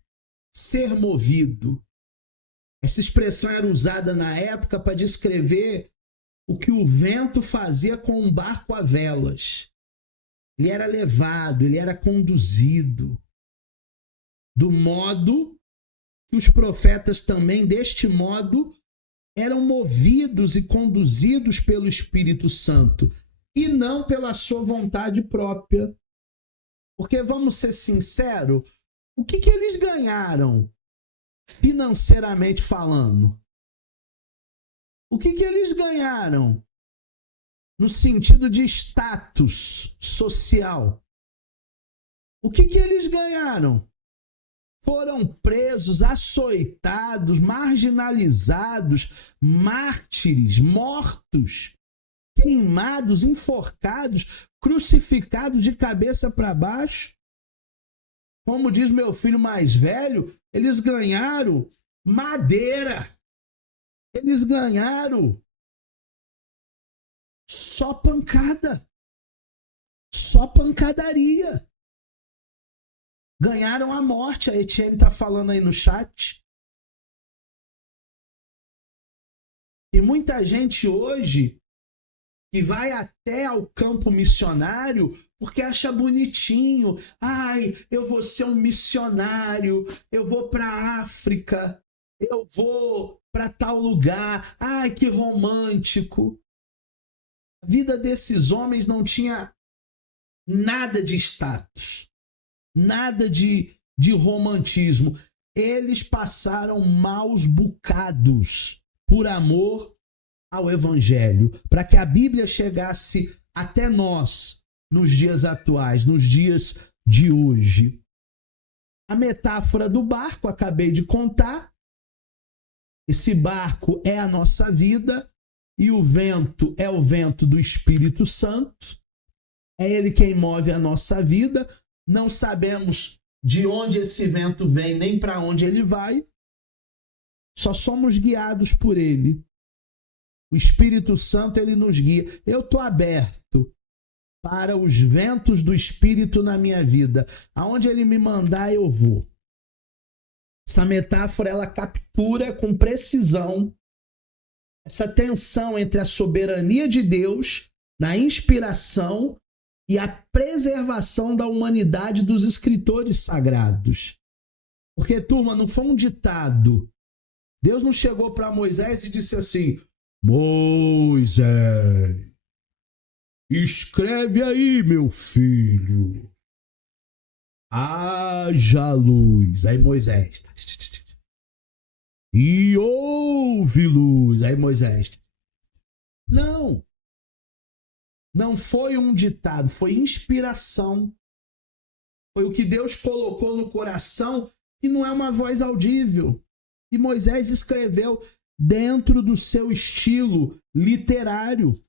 ser movido. Essa expressão era usada na época para descrever o que o vento fazia com um barco a velas. Ele era levado, ele era conduzido. Do modo que os profetas também, deste modo, eram movidos e conduzidos pelo Espírito Santo e não pela sua vontade própria. Porque, vamos ser sinceros, O que eles ganharam financeiramente falando? O que eles ganharam no sentido de status social? O que eles ganharam? Foram presos, açoitados, marginalizados, mártires, mortos, queimados, enforcados, crucificados de cabeça para baixo. Como diz meu filho mais velho, eles ganharam madeira. Eles ganharam só pancada. Só pancadaria. Ganharam a morte. A Etienne está falando aí no chat. E muita gente hoje que vai até ao campo missionário porque acha bonitinho. Ai, eu vou ser um missionário, eu vou para a África, eu vou para tal lugar. Ai, que romântico. A vida desses homens não tinha nada de status, nada de romantismo. Eles passaram maus bocados por amor ao Evangelho, para que a Bíblia chegasse até nós nos dias atuais, nos dias de hoje. A metáfora do barco, acabei de contar. Esse barco é a nossa vida e o vento é o vento do Espírito Santo. É ele quem move a nossa vida. Não sabemos de onde esse vento vem, nem para onde ele vai. Só somos guiados por ele. O Espírito Santo, ele nos guia. Eu estou aberto para os ventos do Espírito na minha vida. Aonde ele me mandar, eu vou. Essa metáfora, ela captura com precisão essa tensão entre a soberania de Deus na inspiração e a preservação da humanidade dos escritores sagrados. Porque, turma, não foi um ditado. Deus não chegou para Moisés e disse assim: Moisés, escreve aí, meu filho. Haja luz. Aí Moisés. E houve luz. Aí Moisés. Não. Não foi um ditado, foi inspiração. Foi o que Deus colocou no coração e não é uma voz audível. E Moisés escreveu dentro do seu estilo literário.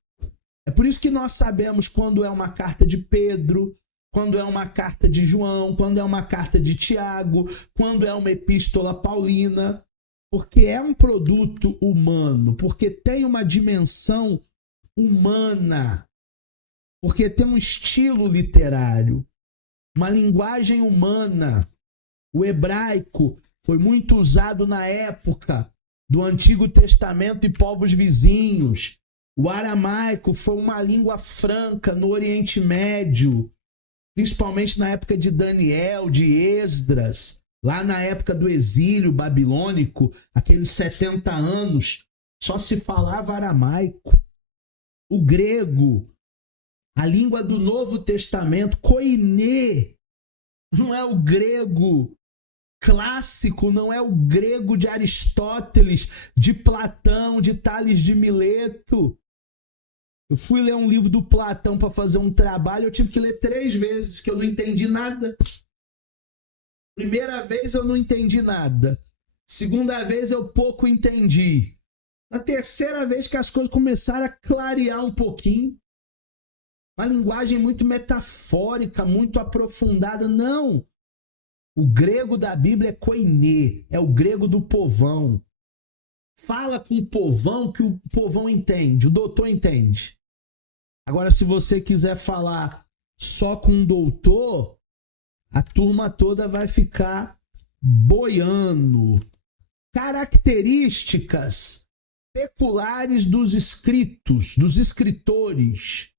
É por isso que nós sabemos quando é uma carta de Pedro, quando é uma carta de João, quando é uma carta de Tiago, quando é uma epístola paulina, porque é um produto humano, porque tem uma dimensão humana, porque tem um estilo literário, uma linguagem humana. O hebraico foi muito usado na época do Antigo Testamento e povos vizinhos. O aramaico foi uma língua franca no Oriente Médio, principalmente na época de Daniel, de Esdras, lá na época do exílio babilônico, aqueles 70 anos, só se falava aramaico. O grego, a língua do Novo Testamento, koiné, não é o grego clássico, não é o grego de Aristóteles, de Platão, de Tales de Mileto. Eu fui ler um livro do Platão para fazer um trabalho, eu tive que ler 3 vezes, que eu não entendi nada. Primeira vez eu não entendi nada. Segunda vez eu pouco entendi. Na terceira vez que as coisas começaram a clarear um pouquinho. Uma linguagem muito metafórica, muito aprofundada. Não! O grego da Bíblia é koiné, é o grego do povão. Fala com o povão que o povão entende, o doutor entende. Agora, se você quiser falar só com o doutor, a turma toda vai ficar boiando. Características peculiares dos escritos, dos escritores.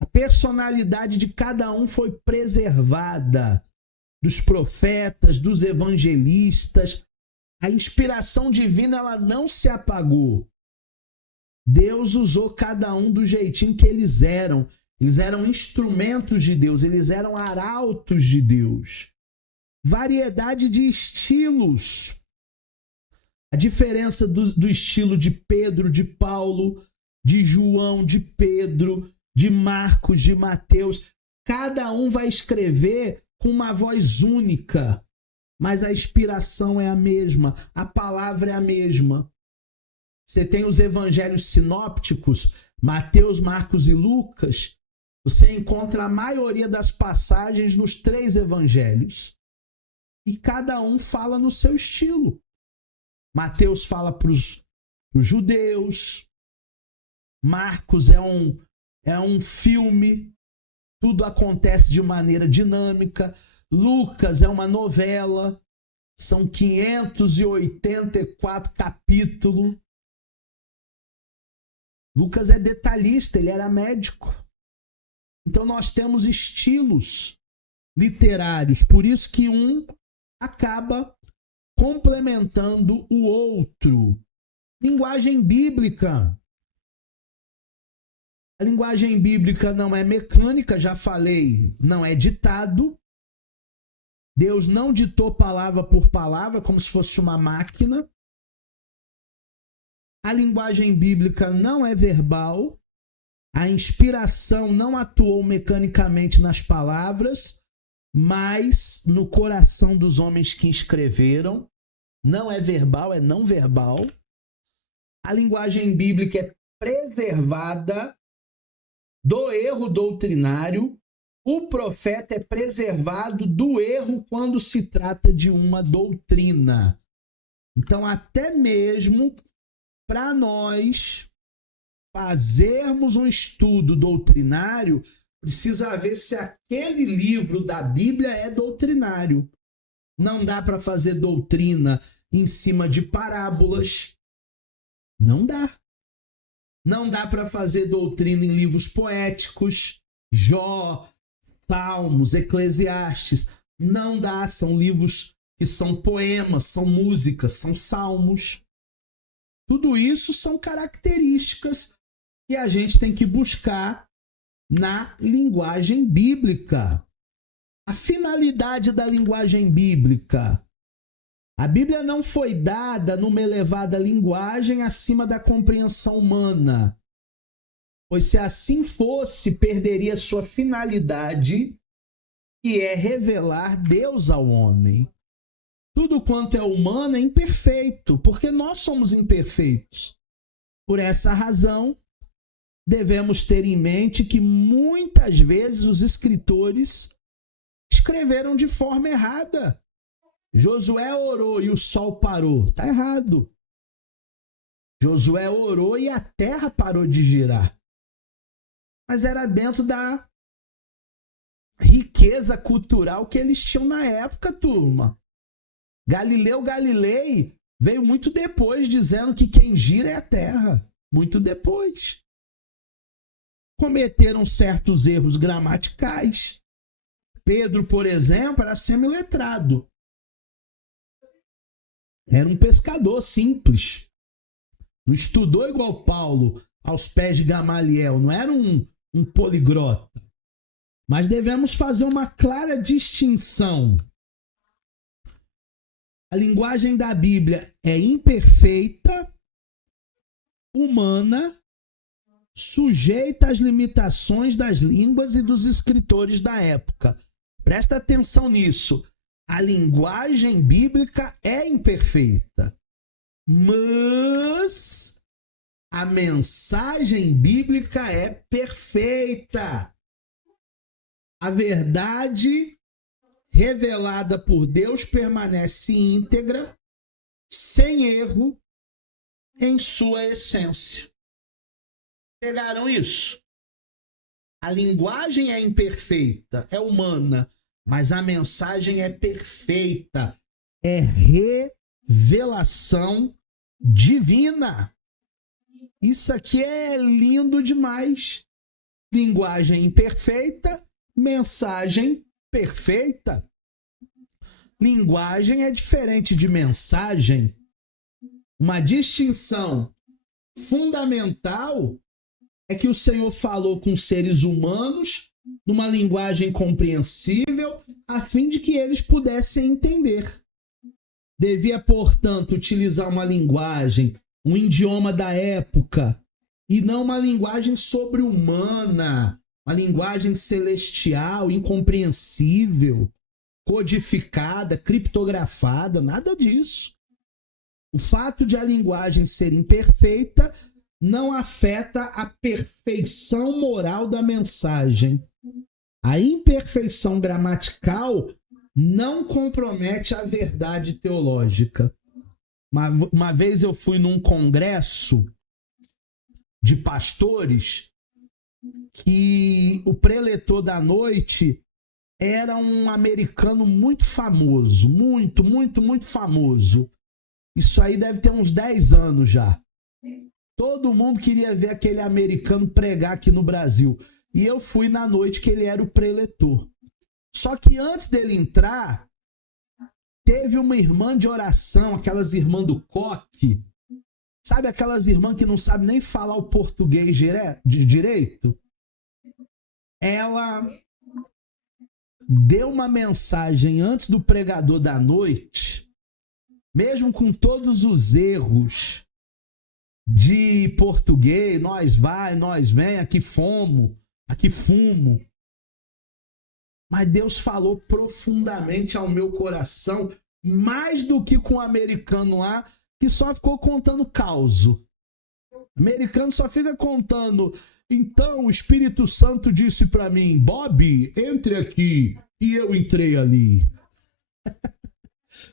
A personalidade de cada um foi preservada. Dos profetas, dos evangelistas. A inspiração divina, ela não se apagou. Deus usou cada um do jeitinho que eles eram. Eles eram instrumentos de Deus, eles eram arautos de Deus. variedade de estilos. A diferença do estilo de Pedro, de Paulo, de João, de Pedro, de Marcos, de Mateus. Cada um vai escrever com uma voz única, mas a inspiração é a mesma, a palavra é a mesma. Você tem os evangelhos sinópticos, Mateus, Marcos e Lucas. Você encontra a maioria das passagens nos 3 evangelhos. E cada um fala no seu estilo. Mateus fala para os judeus. Marcos é um filme. Tudo acontece de maneira dinâmica. Lucas é uma novela. São 584 capítulos. Lucas é detalhista, ele era médico. Então nós temos estilos literários, por isso que um acaba complementando o outro. Linguagem bíblica. A linguagem bíblica não é mecânica, já falei, não é ditado. Deus não ditou palavra por palavra, como se fosse uma máquina. A linguagem bíblica não é verbal. A inspiração não atuou mecanicamente nas palavras, mas no coração dos homens que escreveram. Não é verbal, é não verbal. A linguagem bíblica é preservada do erro doutrinário. O profeta é preservado do erro quando se trata de uma doutrina. Então, até mesmo para nós fazermos um estudo doutrinário, precisa ver se aquele livro da Bíblia é doutrinário. Não dá para fazer doutrina em cima de parábolas. Não dá. Não dá para fazer doutrina em livros poéticos, Jó, Salmos, Eclesiastes. Não dá, são livros que são poemas, são músicas, são salmos. Tudo isso são características que a gente tem que buscar na linguagem bíblica. A finalidade da linguagem bíblica. A Bíblia não foi dada numa elevada linguagem acima da compreensão humana, pois se assim fosse, perderia sua finalidade, que é revelar Deus ao homem. Tudo quanto é humano é imperfeito, porque nós somos imperfeitos. Por essa razão, devemos ter em mente que muitas vezes os escritores escreveram de forma errada. Josué orou e o sol parou. Está errado. Josué orou e a terra parou de girar. Mas era dentro da riqueza cultural que eles tinham na época, turma. Galileu Galilei veio muito depois dizendo que quem gira é a terra. Muito depois. Cometeram certos erros gramaticais. Pedro, por exemplo, era semiletrado. Era um pescador simples. Não estudou igual Paulo aos pés de Gamaliel. Não era um poliglota. Mas devemos fazer uma clara distinção. A linguagem da Bíblia é imperfeita, humana, sujeita às limitações das línguas e dos escritores da época. Presta atenção nisso. A linguagem bíblica é imperfeita, mas a mensagem bíblica é perfeita. A verdade revelada por Deus permanece íntegra, sem erro, em sua essência. Pegaram isso? A linguagem é imperfeita, é humana, mas a mensagem é perfeita, é revelação divina. Isso aqui é lindo demais. Linguagem imperfeita, mensagem perfeita. Linguagem é diferente de mensagem. Uma distinção fundamental é que o Senhor falou com seres humanos numa linguagem compreensível, a fim de que eles pudessem entender. Devia, portanto, utilizar uma linguagem, um idioma da época, e não uma linguagem sobre-humana, uma linguagem celestial, incompreensível, codificada, criptografada, nada disso. O fato de a linguagem ser imperfeita não afeta a perfeição moral da mensagem. A imperfeição gramatical não compromete a verdade teológica. Uma vez eu fui num congresso de pastores que o preletor da noite era um americano muito famoso, muito famoso. Isso aí deve ter uns 10 anos já. Todo mundo queria ver aquele americano pregar aqui no Brasil. E eu fui na noite que ele era o preletor. Só que antes dele entrar, teve uma irmã de oração, aquelas irmãs do coque. Sabe aquelas irmãs que não sabem nem falar o português direito? Ela deu uma mensagem antes do pregador da noite, mesmo com todos os erros de português, nós vai, nós vem, aqui fomos, aqui fumo. Mas Deus falou profundamente ao meu coração, mais do que com o americano lá, que só ficou contando causo. O americano só fica contando, então o Espírito Santo disse para mim, Bob, entre aqui, e eu entrei ali.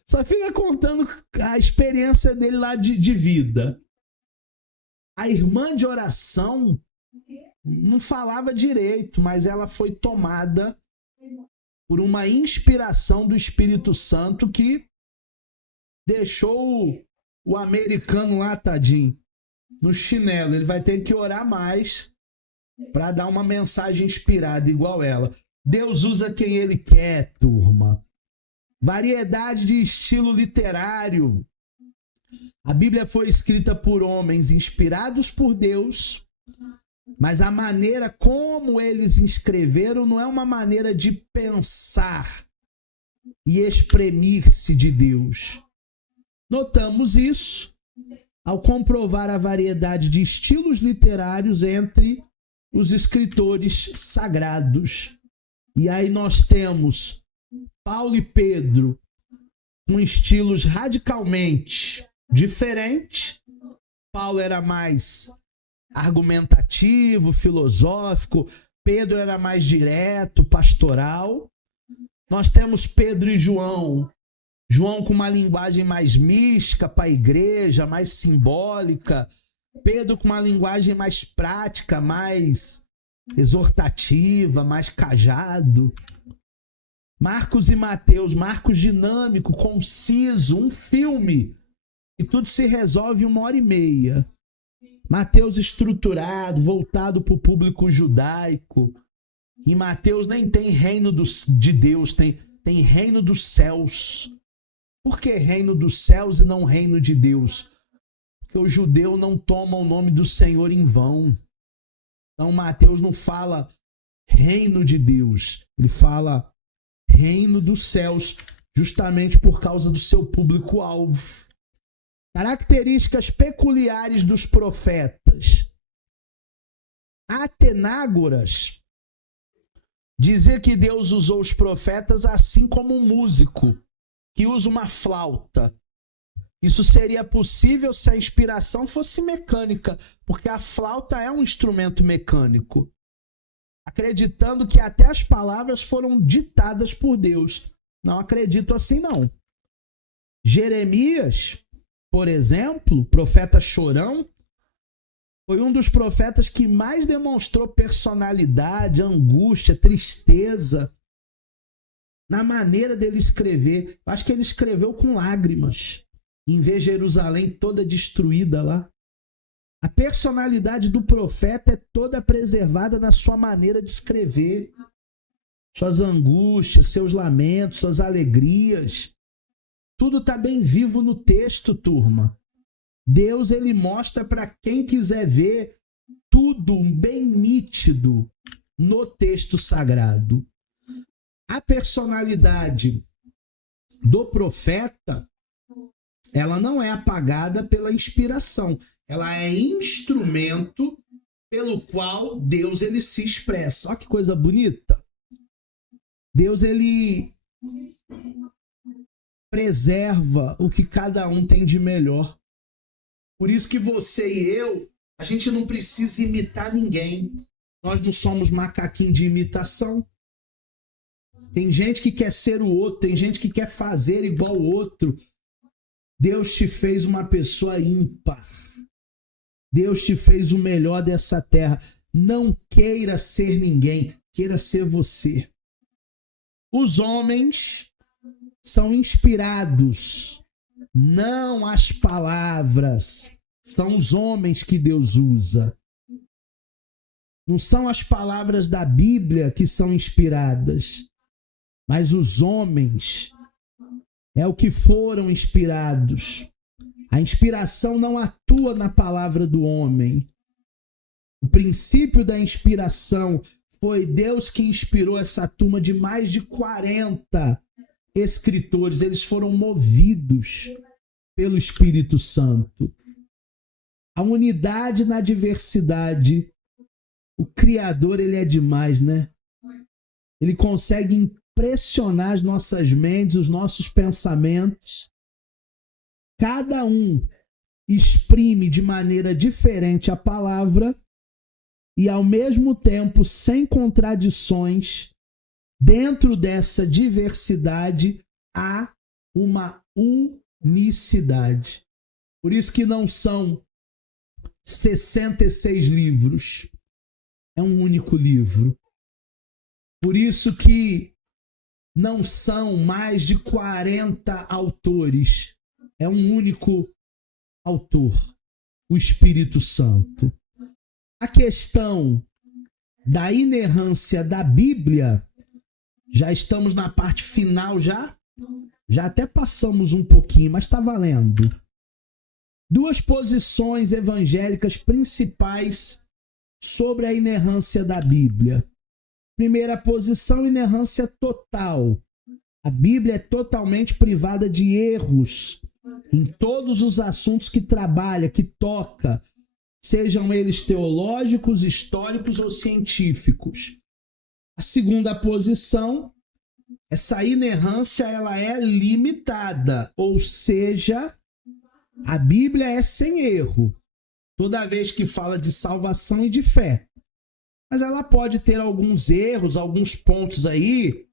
Só fica contando a experiência dele lá de vida. A irmã de oração não falava direito, mas ela foi tomada por uma inspiração do Espírito Santo que deixou o americano lá, tadinho, no chinelo. Ele vai ter que orar mais para dar uma mensagem inspirada igual ela. Deus usa quem Ele quer, turma. Variedade de estilo literário. A Bíblia foi escrita por homens inspirados por Deus, mas a maneira como eles escreveram não é uma maneira de pensar e espremir-se de Deus. Notamos isso ao comprovar a variedade de estilos literários entre os escritores sagrados. E aí nós temos Paulo e Pedro com estilos radicalmente diferentes. Paulo era mais argumentativo, filosófico. Pedro era mais direto, pastoral. Nós temos Pedro e João. João com uma linguagem mais mística para a igreja, mais simbólica. Pedro com uma linguagem mais prática, mais exortativa, mais cajado. Marcos e Mateus, Marcos dinâmico, conciso, um filme. E tudo se resolve em 1h30. Mateus estruturado, voltado para o público judaico. E Mateus nem tem reino de Deus, tem reino dos céus. Por que reino dos céus e não reino de Deus? Porque o judeu não toma o nome do Senhor em vão. Então Mateus não fala reino de Deus, ele fala reino dos céus, justamente por causa do seu público-alvo. Características peculiares dos profetas. Atenágoras dizia que Deus usou os profetas assim como um músico que usa uma flauta. Isso seria possível se a inspiração fosse mecânica, porque a flauta é um instrumento mecânico. Acreditando que até as palavras foram ditadas por Deus. Não acredito assim, não. Jeremias, por exemplo, profeta chorão, foi um dos profetas que mais demonstrou personalidade, angústia, tristeza na maneira dele escrever. Eu acho que ele escreveu com lágrimas, em ver Jerusalém toda destruída lá. A personalidade do profeta é toda preservada na sua maneira de escrever. Suas angústias, seus lamentos, suas alegrias. Tudo está bem vivo no texto, turma. Deus, ele mostra para quem quiser ver tudo bem nítido no texto sagrado. A personalidade do profeta, ela não é apagada pela inspiração. Ela é instrumento pelo qual Deus ele se expressa. Olha que coisa bonita. Deus ele preserva o que cada um tem de melhor. Por isso que você e eu, a gente não precisa imitar ninguém. Nós não somos macaquinho de imitação. Tem gente que quer ser o outro, tem gente que quer fazer igual o outro. Deus te fez uma pessoa ímpar. Deus te fez o melhor dessa terra. Não queira ser ninguém, queira ser você. Os homens são inspirados, não as palavras. São os homens que Deus usa. Não são as palavras da Bíblia que são inspiradas, mas os homens é o que foram inspirados. A inspiração não atua na palavra do homem. O princípio da inspiração foi Deus que inspirou essa turma de mais de 40 escritores. Eles foram movidos pelo Espírito Santo. A unidade na diversidade. O Criador, ele é demais, né? Ele consegue impressionar as nossas mentes, os nossos pensamentos. Cada um exprime de maneira diferente a palavra e, ao mesmo tempo, sem contradições, dentro dessa diversidade, há uma unicidade. Por isso que não são 66 livros. É um único livro. Por isso que não são mais de 40 autores. É um único autor, o Espírito Santo. A questão da inerrância da Bíblia, já estamos na parte final já até passamos um pouquinho, mas está valendo. Duas posições evangélicas principais sobre a inerrância da Bíblia. Primeira posição, inerrância total. A Bíblia é totalmente privada de erros em todos os assuntos que trabalha, que toca, sejam eles teológicos, históricos ou científicos. A segunda posição, essa inerrância ela é limitada, ou seja, a Bíblia é sem erro, toda vez que fala de salvação e de fé. Mas ela pode ter alguns erros, alguns pontos aí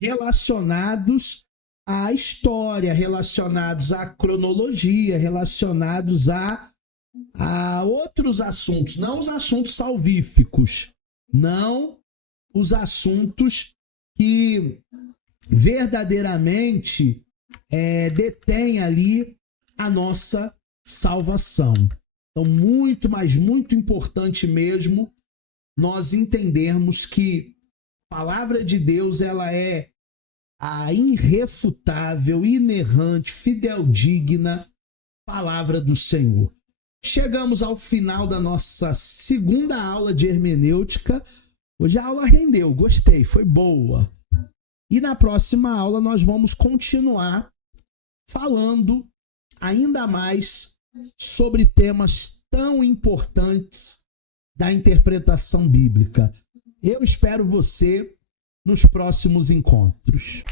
relacionados à história, relacionados à cronologia, relacionados a outros assuntos, não os assuntos salvíficos, não os assuntos que verdadeiramente detêm ali a nossa salvação. Então, muito, mas muito importante mesmo nós entendermos que a palavra de Deus ela é a irrefutável, inerrante, fideldigna palavra do Senhor. Chegamos ao final da nossa segunda aula de hermenêutica. Hoje a aula rendeu, gostei, foi boa. E na próxima aula nós vamos continuar falando ainda mais sobre temas tão importantes da interpretação bíblica. Eu espero você nos próximos encontros.